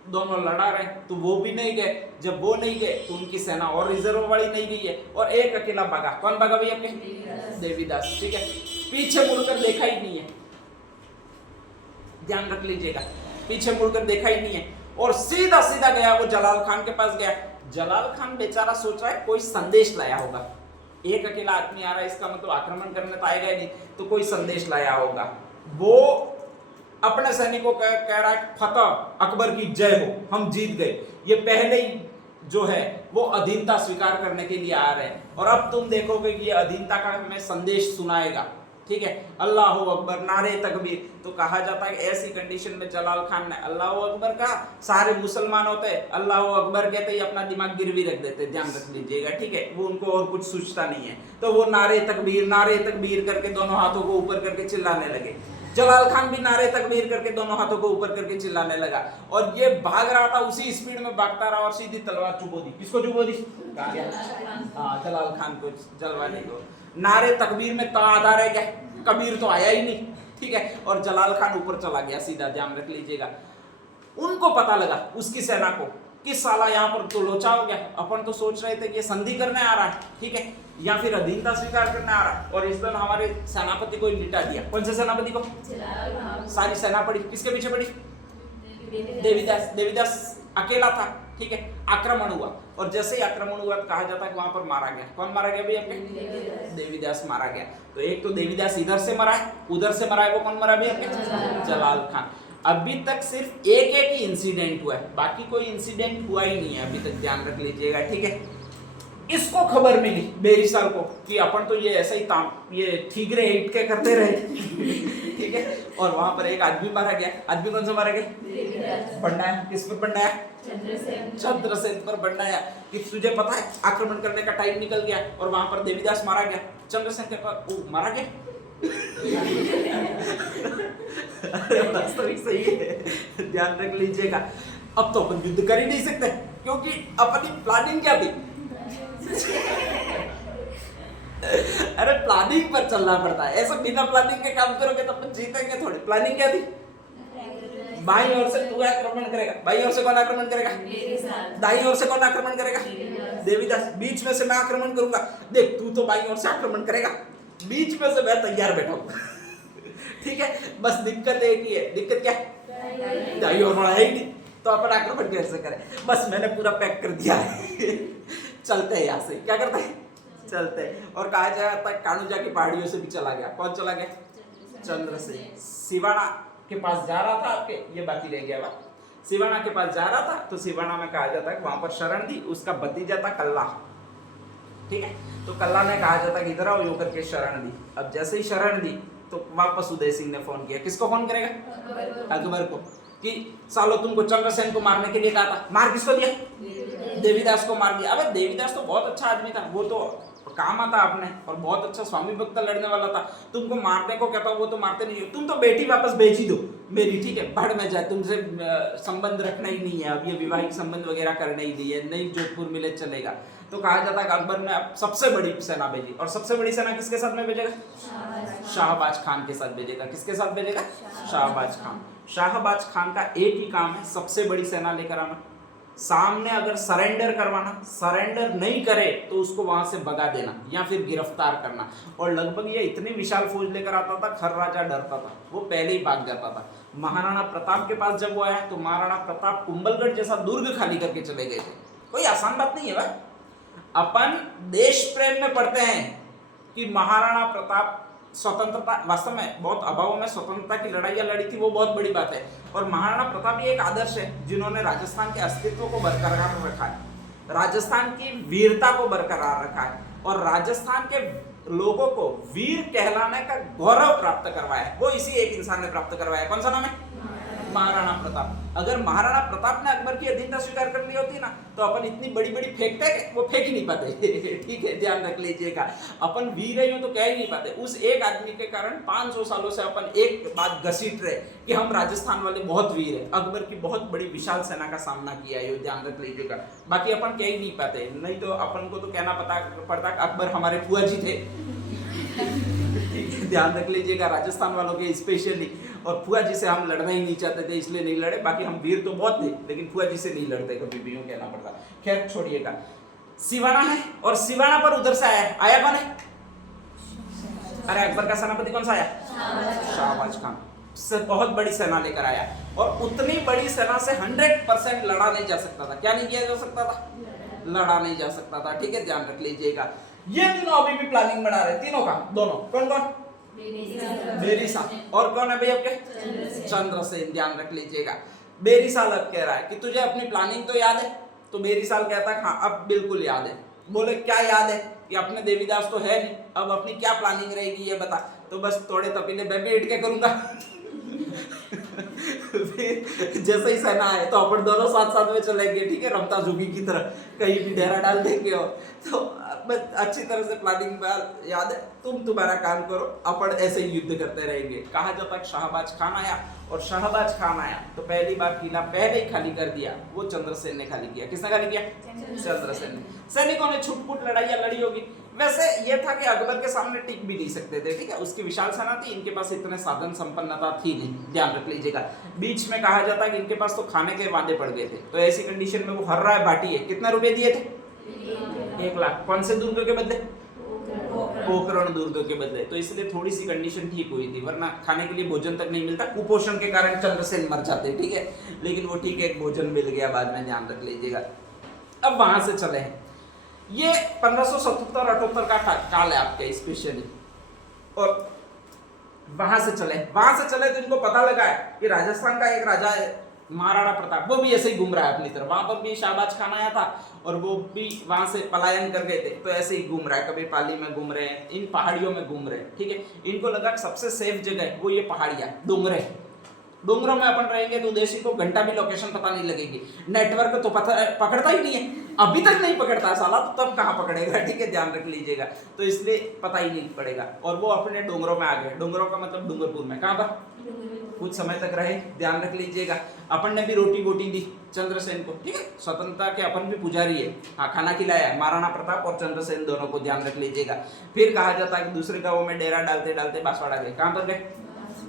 दोनों लड़ा रहे, तो वो भी नहीं गए। जब वो नहीं गए तो उनकी सेना और रिजर्व वाली नहीं गई है, और एक अकेला भागा। कौन भागा भैया? आपके देवीदास, ठीक है। पीछे मुड़कर देखा ही नहीं है, ध्यान रख लीजिएगा, पीछे मुड़कर देखा ही नहीं है, और सीधा सीधा गया वो जलाल खान के पास गया। जलाल खान बेचारा सोच रहा है कोई संदेश लाया होगा, एक अकेला आदमी आ रहा है, इसका मतलब आक्रमण करने तो आएगा ही नहीं, तो कोई संदेश लाया होगा। वो अपने सैनिकों को कह रहा है फतह, अकबर की जय हो, हम जीत गए। ये पहले ही जो है वो अधीनता स्वीकार करने के लिए आ रहे हैं, और अब तुम देखोगे कि ये अधीनता का हमें संदेश सुनाएगा। ठीक है, अल्लाह अकबर, नारे तकबीर। तो कहा जाता है ऐसी कंडीशन में जलाल खान ने अल्लाह अकबर कहा, सारे मुसलमान होते हैं अल्लाह अकबर कहते ही अपना दिमाग गिरवी रख देते, ध्यान रख लीजिएगा, ठीक है। वो उनको और कुछ सोचता नहीं है, तो वो नारे तकबीर करके दोनों हाथों को ऊपर करके चिल्लाने लगे। जलाल खान भी नारे तकबीर करके दोनों हाथों को ऊपर करके चिल्लाने लगा, और ये भाग रहा था, उसी स्पीड में भागता रहा और सीधी तलवार चुबो दी। किसको चुबो दी? हाँ, जलाल खान को जलवाने को। नारे तकबीर में ता आधार है क्या? कबीर तो आया ही नहीं, ठीक है। और जलाल खान ऊपर चला गया सीधा, ध्यान रख लीजिएगा। उनको पता लगा उसकी सेना को कि साला यहाँ पर तो लोचा हो गया, अपन तो सोच रहे थे कि ये संधि करने आ रहा है, ठीक है, या फिर अधीनता स्वीकार करने आ रहा है, और इस दिन हमारे सेनापति को लिटा दिया। कौन से सेनापति को? सारी सेना पड़ी किसके पीछे पड़ी? देवीदास। देवीदास अकेला था, ठीक है। आक्रमण हुआ, और जैसे ही आक्रमण हुआ तो कहा जाता है कि वहां पर मारा गया। कौन मारा गया भैया? देवीदास मारा गया। तो एक तो देवीदास इधर से मरा है, उधर से मरा है, वो कौन मरा भैया? जलाल खान। अभी तक सिर्फ एक ही इंसिडेंट हुआ है, बाकी कोई इंसिडेंट हुआ ही नहीं है अभी तक, ध्यान रख लीजिएगा, ठीक है। इसको खबर मिली बेरिसाल को कि अपन तो ये ऐसा ही ये ठीकरे हिट के करते रहे ठीक है। और वहां पर एक आदमी मारा गया। आदमी कौन सा मारा गया? बंडाया। किस पर बंडाया? चंद्रसेन पर बंडाया। कि तुझे पता है आक्रमण करने का टाइम निकल गया, और वहां पर देवीदास मारा गया, चंद्रसेन के पास मारा गया वास्तविक सही है, ध्यान रख लीजिएगा। अब तो अपन युद्ध कर ही नहीं सकते, क्योंकि अपनी प्लानिंग क्या थी अरे प्लानिंग पर चलना पड़ता है, ऐसा बिना प्लानिंग के काम करोगे तो अपन जीतेंगे थोड़ी। प्लानिंग क्या थी? बाईं ओर से तू आक्रमण करेगा, बाईं ओर से कौन आक्रमण करेगा? दाईं ओर से कौन आक्रमण करेगा? देवीदास। बीच में से मैं आक्रमण करूंगा। देख, तू तो बाईं ओर से आक्रमण करेगा, बीच में से मैं तैयार बैठा हूं ठीक है। बस दिक्कत एक ही है। दिक्कत क्या है? दाईं ओर बढ़ा ही नहीं, तो अपन आक्रमण कैसे करें? बस मैंने पूरा पैक कर दिया है चलते हैं यहाँ से। क्या करते हैं? चलते हैं। और कहा जाता है कानुजा की पहाड़ियों से भी चला गया। कौन चला गया? चंद्रसेन। सिवाना के पास जा रहा था आपके, ये बाकी रह गया बात। सिवाना के पास जा रहा था, तो सिवाना में कहा जाता है कि वहां पर शरण दी। उसका भतीजा था कल्ला, ठीक है। तो कल्ला ने कहा जाता है कि इधर आओ, यो करके शरण दी। अब जैसे ही शरण दी तो वापस उदय सिंह ने फोन किया। किसको फोन करेगा? अकबर को, कि सालो तुमको चंद्रसेन को मारने के लिए कहा था, मार किसको दिया? देवीदास को मार दिया। अबे देवीदास तो बहुत अच्छा आदमी था, वो तो काम आता आपने, और बहुत अच्छा स्वामी भक्त लड़ने वाला था। तुमको मारने को कहता हूँ, वो तो मारते नहीं हो। तुम तो बेटी वापस भेज ही दो मेरी, ठीक है, भाड़ में जाए, तुमसे संबंध रखना ही नहीं है, अब ये विवाहिक संबंध वगैरह करना ही नहीं है, नहीं जोधपुर मिले चलेगा। तो कहा जाता है अकबर ने अब सबसे बड़ी सेना भेजी, और सबसे बड़ी सेना किसके साथ में भेजेगा? शाहबाज खान के साथ भेजेगा। किसके साथ भेजेगा? शाहबाज खान। शाहबाज खान का एक ही काम है, सबसे बड़ी सेना लेकर आना, सामने अगर सरेंडर करवाना, सरेंडर नहीं करे तो उसको वहां से भगा देना या फिर गिरफ्तार करना। और लगभग ये इतनी विशाल फौज लेकर आता था, खर राजा डरता था, वो पहले ही भाग जाता था। महाराणा प्रताप के पास जब वो आया तो महाराणा प्रताप कुंभलगढ़ जैसा दुर्ग खाली करके चले गए थे। कोई आसान बात नहीं है भाई। अपन देश प्रेम में पढ़ते हैं कि महाराणा प्रताप स्वतंत्रता, वास्तव में बहुत अभाव में स्वतंत्रता की लड़ाइयाँ लड़ी थी, वो बहुत बड़ी बात है। और महाराणा प्रताप ये एक आदर्श है जिन्होंने राजस्थान के अस्तित्व को बरकरार रखा है, राजस्थान की वीरता को बरकरार रखा है, और राजस्थान के लोगों को वीर कहलाने का गौरव प्राप्त करवाया है। वो इसी एक इंसान ने प्राप्त करवाया। कौन सा नाम है? महाराणा प्रताप। अगर महाराणा प्रताप ने अकबर की अधीनता स्वीकार कर ली होती ना, तो अपन इतनी बड़ी बड़ी फेंकते, वो फेंक ही नहीं पाते ठीक है, ध्यान रख लीजिएगा। अपन वीर है तो कह ही नहीं पाते। उस एक आदमी के कारण 500 सालों से अपन एक बात घसीट रहे कि हम राजस्थान वाले बहुत वीर है, अकबर की बहुत बड़ी विशाल सेना का सामना किया है, ध्यान रख लीजिएगा। बाकी अपन कह ही नहीं पाते, नहीं तो अपन को तो कहना पड़ता अकबर हमारे फुआ जी थे ध्यान रख लीजिएगा, राजस्थान वालों के स्पेशली। और फुआ जी से हम लड़ना ही नहीं चाहते थे, इसलिए नहीं लड़े। बाकी हम वीर तो बहुत थे, लेकिन फुआ जी से नहीं लड़ते कभी भी, यूं कहना पड़ता। खैर छोड़िएगा। सिवाना है, और सिवाना पर उधर से आया कौन है? अरे अकबर का सेनापति कौन सा आया? शाहबाज खान। से बहुत बड़ी सेना लेकर आया, और उतनी बड़ी सेना से 100% लड़ा नहीं जा सकता था। क्या नहीं किया जा सकता था? लड़ा नहीं जा सकता था, ठीक है, ध्यान रख लीजिएगा। ये तीनों अभी भी प्लानिंग बना रहे, तीनों का, दोनों कौन कौन? बेरिसाल। और कौन है भैया आपके? चंद्रसेन। ध्यान रख लीजिएगा। बेरिसाल अब कह रहा है कि तुझे अपनी प्लानिंग तो याद है? तो बेरिसाल कहता है हाँ अब बिल्कुल याद है। बोले क्या याद है? कि अपने देवीदास तो है नहीं, अब अपनी क्या प्लानिंग रहेगी ये बता। तो बस थोड़े तपीले मैं भी हिट के करूंगा। फिर जैसे ही सेना आए तो अपन दोनों साथ साथ में चलेंगे, ठीक है, रमता जोगी की तरह कहीं भी डेरा डाल देंगे। और तो अच्छी तरह से प्लानिंग याद है, तुम्हारा काम करो, अपन ऐसे ही युद्ध करते रहेंगे। कहा जब तक शाहबाज खान आया, और शाहबाज खान आया तो पहली बार किला पहले ही खाली कर दिया, वो चंद्रसेन ने खाली किया। किसने खाली किया? चंद्रसेन ने। सैनिकों ने छुटपुट लड़ाइयां लड़ी होगी। वैसे ये था कि अकबर के सामने टिक भी नहीं सकते थे, ठीक है, उसकी विशाल सेना थी, इनके पास इतने साधन संपन्नता थी नहीं, ध्यान रख लीजिएगा। बीच में कहा जाता है कि इनके पास तो खाने के वादे पड़ गए थे, तो ऐसी कंडीशन में वो हर्राय बाटी है, कितना रुपए दिए थे? 1 लाख। कौन से दुर्ग के बदले? पोखरण दुर्ग के बदले। तो इसलिए थोड़ी सी कंडीशन ठीक हुई थी, वरना खाने के लिए भोजन तक नहीं मिलता, कुपोषण के कारण चंद्रसेन मर जाते, ठीक है, लेकिन वो ठीक है, एक भोजन मिल गया बाद में, ध्यान रख लीजिएगा। अब वहां से चले हैं, ये 1577-78 का काल है आपके स्पेशली, और वहां से चले तो इनको पता लगा है कि राजस्थान का एक राजा है महाराणा प्रताप, वो भी ऐसे ही घूम रहा है अपनी तरफ। वहां पर भी शाहबाज खान आया था और वो भी वहां से पलायन कर गए थे, तो ऐसे ही घूम रहा है, कभी पाली में घूम रहे हैं, इन पहाड़ियों में घूम रहे हैं, ठीक है। इनको लगा सबसे सेफ जगह वो ये पहाड़ियां, डोंगरों में अपन रहेंगे तो देशी को घंटा भी लोकेशन पता नहीं लगेगी, नेटवर्क तो पकड़ता ही नहीं है, अभी तक नहीं पकड़ता साला, तो तब कहाँ पकड़ेगा, ठीक है, ध्यान रख लीजिएगा। तो इसलिए पता ही नहीं पड़ेगा, और वो अपने डोंगरों में आ गए। डोंगरों का मतलब डूंगरपुर में, कहाँ पर कुछ समय तक रहे, ध्यान रख लीजिएगा। अपन ने भी रोटी बोटी दी चंद्रसेन को, ठीक है, स्वतंत्रता के अपन भी पुजारी है, हाँ, खाना खिलाया महाराणा प्रताप और चंद्रसेन दोनों को, ध्यान रख लीजिएगा। फिर कहा जाता है कि दूसरे गांवों में डेरा डालते डालते बांसवाड़ा गए। कहाँ पर गए?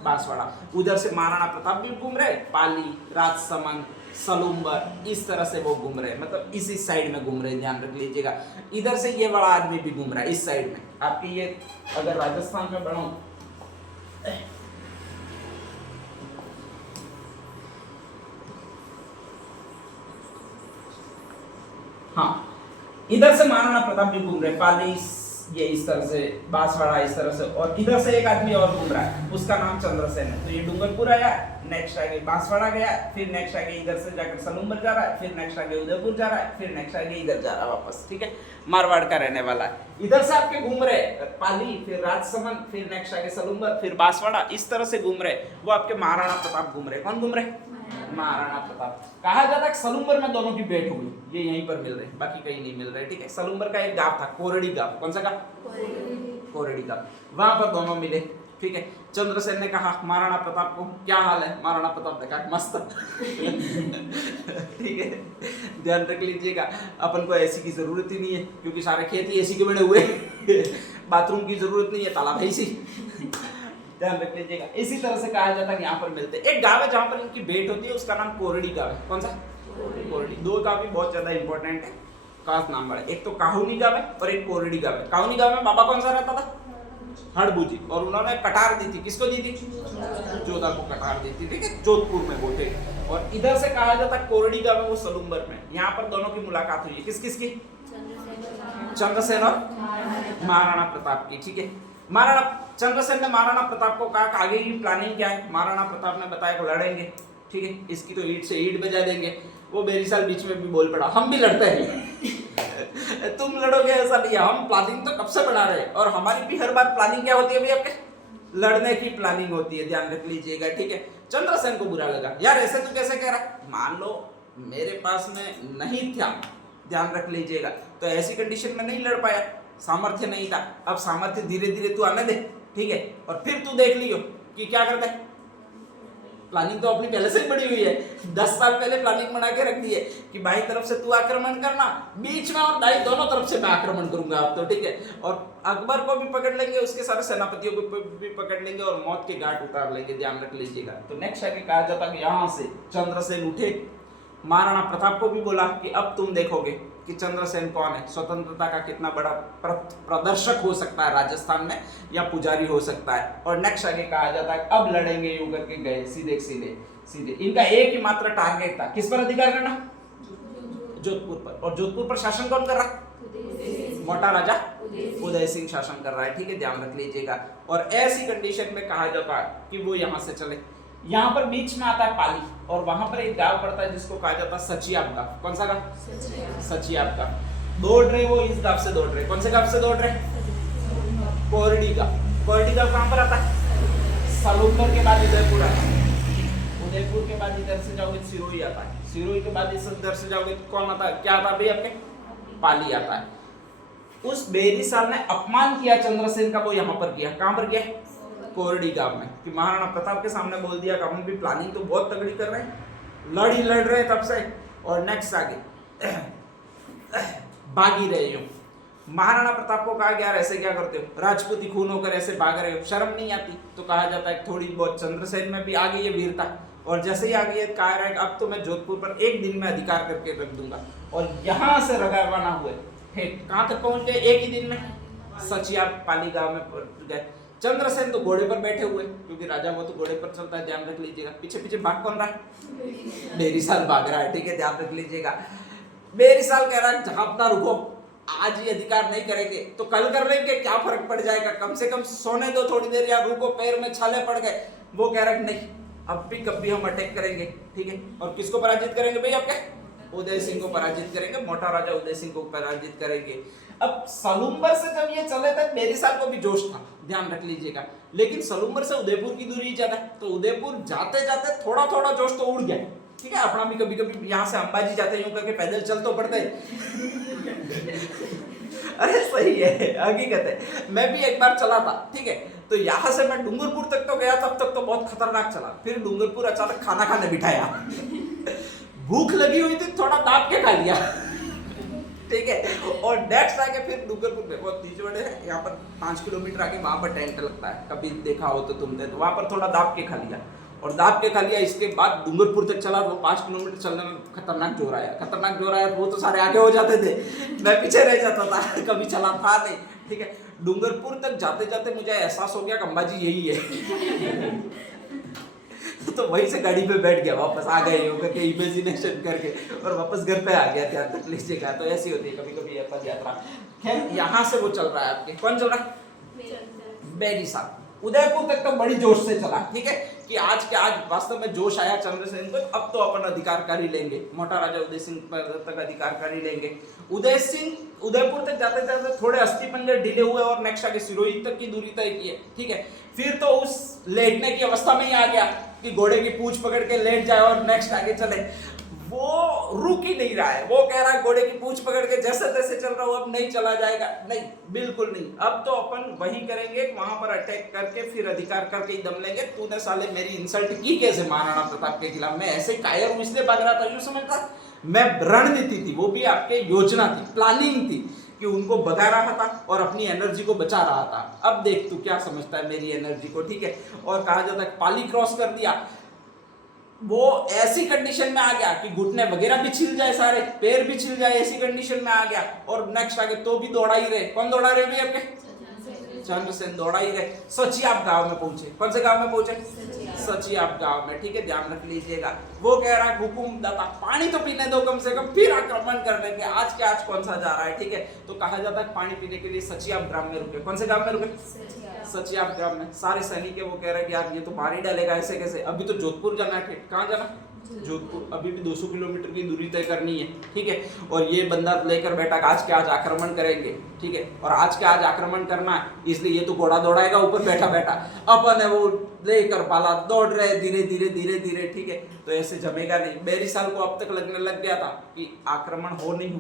बांसवाड़ा। उधर से महाराणा प्रताप भी घूम रहे, पाली, राजसमंद, सलूम्बर, इस तरह से वो घूम रहे, मतलब इसी साइड में घूम रहे, ध्यान रख लीजिएगा। इधर से ये बड़ा आदमी भी घूम रहा है इस साइड में। आपकी ये अगर राजस्थान में बढ़ाऊं, हाँ, इधर से महाराणा प्रताप भी घूम रहे, पाली ये इस तरह से, बांसवाड़ा इस तरह से, और इधर से एक आदमी और घूम रहा है, उसका नाम चंद्रसेन है। तो ये डूंगरपुर आया, नेक्स्ट आगे बांसवाड़ा गया, फिर नेक्स्ट आगे इधर से जाकर सलूम्बर जा रहा है, फिर नेक्स्ट आगे उदयपुर जा रहा है, फिर नेक्स्ट आगे इधर जा रहा है वापस, ठीक है, मारवाड़ का रहने वाला है। इधर से आपके घूम रहे पाली, फिर राजसमंद, फिर नेक्स्ट आगे सलूम्बर, फिर बांसवाड़ा, इस तरह से घूम रहे, वो आपके महाराणा प्रताप घूम रहे। कौन घूम रहे? महाराणा प्रताप। कहा जाता है सलूम्बर में दोनों की भेंट हुई, ये यहीं पर मिल रहे, बाकी कहीं नहीं मिल रहे, ठीक है। सलूम्बर का एक गांव था, कोरड़ी गांव। कौन सा गांव? कोरड़ी गांव। वहां पर दोनों मिले, ठीक है। चंद्रसेन ने कहा महाराणा प्रताप को, क्या हाल है? महाराणा प्रताप ने कहा मस्त। ठीक है, ध्यान रख लीजिएगा, अपन को एसी की जरूरत ही नहीं है, क्योंकि सारे खेत ही एसी के बने हुए। बाथरूम की जरूरत नहीं है, तालाब है इसी। ध्यान रख लीजिएगा। इसी तरह से कहा जाता है कि यहाँ पर मिलते हैं। एक गांव है जहाँ पर इनकी भेंट होती है, उसका नाम कोरड़ी गांव है। कौन सा? कोरड़ी। दो गांव भी बहुत ज्यादा इंपॉर्टेंट है, खास नाम बड़ा। एक तो काहुनी गांव है और एक कोरड़ी गांव है। काहुनी गांव में बाबा कौन सा रहता था? हड़बूजी। और उन्होंने कटार दी थी, किसको दी थी? जोधा को कटार दी थी, ठीक है, जोधपुर में वो थे। और इधर से कहा जाता है कोरड़ी गांव में, वो सलूम्बर में। यहाँ पर दोनों की मुलाकात हुई है, किस किस की? चंद्रसेन और महाराणा प्रताप की, ठीक है। चंद्रसेन ने महाराणा प्रताप को कहा कि आगे की प्लानिंग क्या है। महाराणा प्रताप ने बताया कि लड़ेंगे, ठीक है, इसकी तो ईंट से ईंट बजा देंगे। वो बेरिसाल बीच में भी बोल पड़ा, हम भी लड़ते हैं। तुम लड़ोगे ऐसा नहीं है, हम प्लानिंग तो कब से बना रहे हैं, और हमारी भी हर बार प्लानिंग क्या होती है भैया? आपके लड़ने की प्लानिंग होती है, ध्यान रख लीजिएगा, ठीक है। चंद्रसेन को बुरा लगा, यार ऐसे तू कैसे कह रहा? मान लो मेरे पास में नहीं था, ध्यान रख लीजिएगा, तो ऐसी कंडीशन में नहीं लड़ पाया, सामर्थ्य नहीं था। अब सामर्थ्य धीरे धीरे तू आने दे, ठीक है, और फिर तू देख लियो कि क्या करता है। प्लानिंग तो अपनी पहले से ही बड़ी हुई है, 10 साल पहले प्लानिंग बना के रख दी है कि बाई तरफ से तू आक्रमण करना, बीच में और दाई दोनों तरफ से मैं आक्रमण करूंगा अब तो, ठीक है। और अकबर को भी पकड़ लेंगे, उसके सारे सेनापतियों को भी पकड़ लेंगे और मौत के घाट उतार लेंगे, ध्यान रख लीजिएगा। तो नेक्स्ट आगे कहा जाता कि यहाँ से चंद्रसेन उठे, महाराणा प्रताप को भी बोला कि अब तुम देखोगे कि चंद्रसेन कौन है, स्वतंत्रता का कितना बड़ा प्रदर्शक हो सकता है राजस्थान में, या पुजारी हो सकता है। और नेक्स्ट आगे कहा जाता है अब लड़ेंगे, यूं करके गए सीधे सीधे। इनका एक ही मात्र टारगेट था, किस पर अधिकार करना? जोधपुर पर। और जोधपुर पर शासन कौन कर रहा? मोटा राजा उदय सिंह शासन कर रहा है, ठीक है, ध्यान रख लीजिएगा। और ऐसी कंडीशन में कहा जाता है कि वो यहाँ से चले। यहाँ पर बीच में आता है पाली, और वहां पर एक गांव पड़ता है जिसको कहा जाता है सचियाब गांव। कौन सा गांव? सचियाब गांव। दौड़ रहे वो इस गांव से दौड़ रहे, कौन से गांव से दौड़ रहे? कोरड़ी गांव। कोरडी गांव कहाँ पर आता है? सलूंबर के बाद उदयपुर आता है, उदयपुर के बाद इधर से जाओगे तो सिरोही आता है, सिरोही के बाद इधर से जाओगे तो कौन आता है? क्या आता है भाई आपके? पाली आता है। उस बेरी साल ने अपमान किया चंद्रसेन का, वो यहाँ पर किया। कहाँ पर किया? कोरडी गांव में। कि महाराणा प्रताप के सामने बोल दिया कि हम भी प्लानिंग तो बहुत तगड़ी कर रहे हैं, लड़ रहे तब से, और नेक्स्ट आगे भागी रहे हो। महाराणा प्रताप को कहा गया ऐसे क्या करते हो, राजपूती खून होकर ऐसे भाग रहे हो, शर्म नहीं आती? तो कहा जाता है थोड़ी बहुत चंद्रसेन में भी आ गई है वीरता, और जैसे ही आ गई है कहा रहा है अब तो मैं जोधपुर पर एक दिन में अधिकार करके रख दूंगा। और यहाँ से रवाना हुए कहाँ तक पहुंच गए? एक ही दिन में सचिया पाली गांव में पहुंच गए। चंद्रसेन तो घोड़े पर बैठे हुए, क्योंकि राजा वो तो घोड़े पर चलता है, ध्यान रख लीजिएगा। पीछे पीछे भाग कौन रहा है? बेरीसाल भाग रहा है, ठीक है, ध्यान रख लीजिएगा। बेरीसाल कह रहा है जहां अपना रुको, आज ही अधिकार नहीं करेंगे तो कल कर लेंगे, क्या फर्क पड़ जाएगा, कम से कम सोने दो थोड़ी देर, या रुको, पैर में छाले पड़ गए। वो कह रहा है नहीं, अब भी कभी हम अटैक करेंगे, ठीक है। और किसको पराजित करेंगे भाई? आपके उदय सिंह को पराजित करेंगे, मोटा राजा उदय सिंह को पराजित करेंगे। अब सलूम्बर से जब ये चले थे, बेरीसाल को भी जोश था, ध्यान रख लीजिएगा, लेकिन सलूम्बर से उदयपुर की दूरी ज्यादा, तो उदयपुर जाते जाते थोड़ा थोड़ा जोश तो उड़ गया, ठीक है। अपना भी कभी कभी यहाँ से अंबाजी जाते यूं करके पैदल चल तो पड़ते अरे सही है, हकीकत है। मैं भी एक बार चला था, ठीक है, तो यहाँ से मैं डूंगरपुर तक तो गया, तब तक तो बहुत खतरनाक चला। फिर डूंगरपुर अचानक खाना खाने बिठाया भूख लगी हुई थी, थोड़ा दाब के खा लिया, ठीक है। और नेक्स्ट आके फिर डूंगरपुर में बहुत तीजोड़े है, यहाँ पर 5 किलोमीटर आके वहां पर टेंट लगता है, कभी देखा हो तो तुमने, तो वहां पर थोड़ा दाब के खा लिया, और दाब के खा लिया। इसके बाद डूंगरपुर तक चला, वो 5 किलोमीटर चलने में खतरनाक जोर आया, वो तो सारे आगे हो जाते थे, मैं पीछे रह जाता था, कभी चला था नहीं, ठीक है। डूंगरपुर तक जाते जाते मुझे एहसास हो गया कि अंबाजी यही है तो वहीं से गाड़ी पे बैठ गया, वापस आ गए यूं करके इमेजिनेशन करके, और वापस घर पे आ गया, ध्यान रख लीजिएगा। तो ऐसी होती है कभी कभी पद यात्रा। खैर यहाँ से वो चल रहा है आपके, कौन चल रहा है? बेरीसाल। उदयपुर तक तो बड़ी जोश से चला, ठीक है, कि आज के आज वास्तव में जोश आया चंद्रसेन को, अब तो अपन अधिकार कर ही लेंगे, मोटा राजा उदय सिंह तक अधिकार कर ही लेंगे। उदय सिंह उदयपुर तक जाते जाते थोड़े अस्थि पंजर ढीले हुए, और नेक्स्ट आगे सिरोही तक की दूरी तय की है, ठीक है। फिर तो उस लेटने की अवस्था में ही आ गया कि घोड़े की पूंछ पकड़ के लेट जाए और नेक्स्ट आगे चले। वो रुक ही नहीं रहा है, वो कह रहा है घोड़े की पूंछ पकड़ के जैसे तैसे चल रहा हूं, अब नहीं चला जाएगा, नहीं, बिल्कुल नहीं। अब तो अपन वही करेंगे, वहां पर अटैक करके फिर अधिकार करके ही दम लेंगे। तूने साले मेरी इंसल्ट की कैसे महाराणा प्रताप के खिलाफ? मैं ऐसे कायर हूं इसलिए भाग रहा था, यूं समझता? मैं रणनीति थी, वो भी आपके योजना थी, प्लानिंग थी, कि उनको भगा रहा था और अपनी एनर्जी को बचा रहा था। अब देख तू क्या समझता है मेरी एनर्जी को, ठीक है। और कहा जाता है पाली क्रॉस कर दिया, वो ऐसी कंडीशन में आ गया कि घुटने वगैरह भी छिल जाए, सारे पैर भी छिल जाए, ऐसी कंडीशन में आ गया। और नेक्स्ट आगे तो भी दौड़ा ही रहे, कौन दौड़ा रहे भी आपके? चंद्रसेन दौड़ा ही रहे। सचियाप गांव में पहुंचे, कौन से गांव में पहुंचे? सचियाप गांव में, ठीक है, ध्यान रख लीजिएगा। वो कह रहा है हुकुम दाता पानी तो पीने दो कम से कम, फिर आक्रमण कर देंगे, आज के आज कौन सा जा रहा है, ठीक है। तो कहा जाता है पानी पीने के लिए सचियाप ग्राम में रुके। कौन से गांव में रुके? सचियाप ग्राम में। सारे सैनिक वो कह रहे हैं कि यार ये तो मार ही डालेगा, ऐसे कैसे, अभी तो जोधपुर जाना है। कहाँ जाना? जोधपुर। अभी भी 200 किलोमीटर की दूरी तय करनी है, ठीक है। और ये बंदा लेकर बैठा आज के आज आक्रमण करेंगे, ठीक है। और आज के आज आक्रमण करना है, इसलिए ये तो घोड़ा दौड़ाएगा ऊपर बैठा बैठा, अपन है वो लेकर पाला दौड़ रहे धीरे धीरे धीरे धीरे, ठीक है। तो ऐसे जमेगा नहीं। बेरीसाल को अब तक लगने लग गया था कि आक्रमण हो नहीं हो,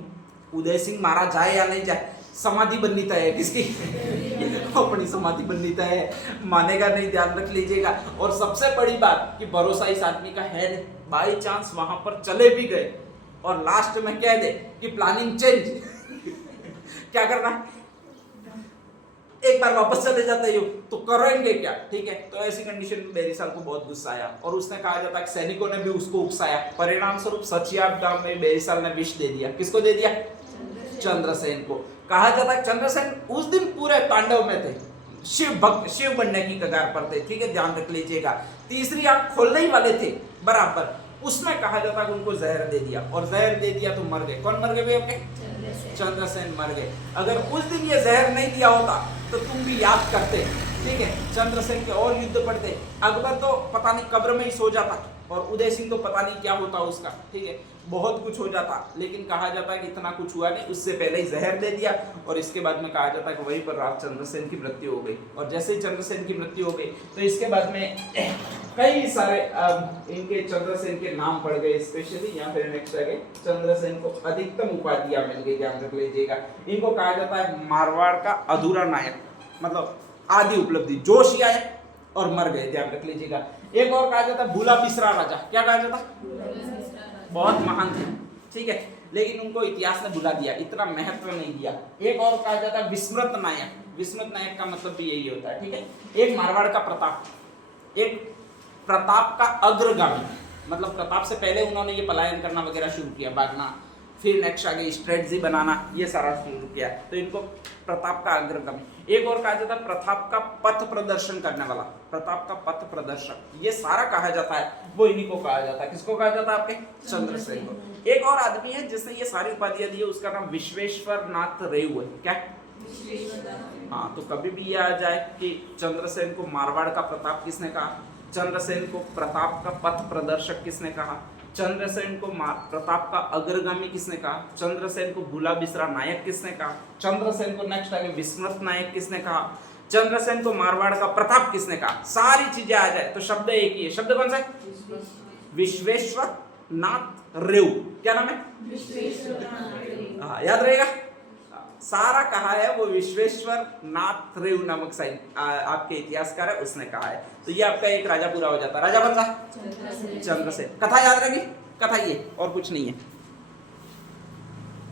उदय सिंह मारा जाए या नहीं जाए, समाधि बननी तय है किसकी अपनी समाधि बननी तय है, मानेगा नहीं, ध्यान रख लीजिएगा। और सबसे बड़ी बात कि भरोसा इस आदमी का है नहीं, बाई चांस वहां पर चले भी गए और लास्ट में कह दे कि प्लानिंग चेंज क्या करना, एक बार वापस चले जाते हो तो करेंगे क्या, ठीक है। तो ऐसी कंडीशन में बेरीसाल को बहुत गुस्सा आया और उसने कहा जाता है कि सैनिकों ने भी उसको उकसाया। परिणाम स्वरूप सचियाप गांव में बेरीसाल ने विष दे दिया। किसको दे दिया? चंद्रसेन को। कहा जाता है चंद्रसेन उस दिन पूरे तांडव में थे, शिव भक्त, शिव बनने की कगार पर थे, ठीक है, ध्यान रख लीजिएगा। तीसरी आंख खोलने ही वाले थे बराबर, उसमें कहा जाता है उनको जहर दे दिया और जहर दे दिया तो मर गए। कौन मर गए भाई आपके? चंद्रसेन मर गए। अगर उस दिन ये जहर नहीं दिया होता तो तुम भी याद करते ठीक है, चंद्रसेन के और युद्ध पड़ते। अकबर तो पता नहीं कब्र में ही सो जाता और उदय सिंह तो पता नहीं क्या होता उसका, ठीक है, बहुत कुछ हो जाता। लेकिन कहा जाता है कि इतना कुछ हुआ नहीं, उससे पहले ही जहर दे दिया और इसके बाद में कहा जाता है कि वहीं पर राज चंद्रसेन की मृत्यु हो गई। और जैसे ही चंद्रसेन की मृत्यु हो गई तो इसके बाद में कई सारे इनके चंद्रसेन के नाम पड़ गए, स्पेशली यहाँ पे नेक्स्ट आ गए, चंद्रसेन को अधिकतम उपाधियां मिल गई, ध्यान रख लीजिएगा। इनको कहा जाता है मारवाड़ का अधूरा नायक, मतलब आदि उपलब्धि, जोशी आए और मर गए, ध्यान रख लीजिएगा। एक और कहा जाता है भूला बिसरा राजा, क्या कहा जाता, बहुत महान थे, ठीक है, लेकिन उनको इतिहास ने भुला दिया, इतना महत्व नहीं दिया। एक और कहा जाता है विस्मृत नायक, विस्मृत नायक का मतलब भी यही होता है, ठीक है। एक मारवाड़ का प्रताप, एक प्रताप का अग्रगामी, मतलब प्रताप से पहले उन्होंने ये पलायन करना वगैरह शुरू किया, भागना, फिर नेक्स्ट आगे स्ट्रेटजी बनाना, ये सारा शुरू किया, तो इनको प्रताप का अग्रगामी। एक और कहा जाता है प्रताप का पथ प्रदर्शन करने वाला, प्रताप का पथ प्रदर्शक, ये सारा कहा जाता है, वो इन्हीं को कहा जाता है। किसको कहा जाता है, आपके चंद्रसेन को। एक और आदमी है जिसने ये सारी उपाधियां दी है, उसका नाम विश्वेश्वर नाथ रेऊ है, क्या, हाँ, तो कभी भी ये आ जाए कि चंद्रसेन को मारवाड़ का प्रताप किसने कहा, चंद्रसेन को प्रताप का पथ प्रदर्शक किसने कहा, चंद्रसेन को प्रताप का अग्रगामी किसने कहा, चंद्रसेन को भूला बिसरा नायक किसने कहा, चंद्रसेन को नेक्स्ट आगे विस्मृत नायक किसने कहा, चंद्रसेन को मारवाड़ का प्रताप किसने कहा, सारी चीजें आ जाए तो शब्द एक ही है। शब्द कौन सा है, विश्वेश्वर नाथ रेऊ, क्या नाम है, हाँ, याद रहेगा, सारा कहा है वो विश्वेश्वर नाथ रेऊ नामक आपके इतिहासकार है, उसने कहा है। तो ये आपका एक राजा पूरा हो जाता है। राजा कौन सा, चंद्रसेन। कथा याद रहेगी, कथा ये और कुछ नहीं है।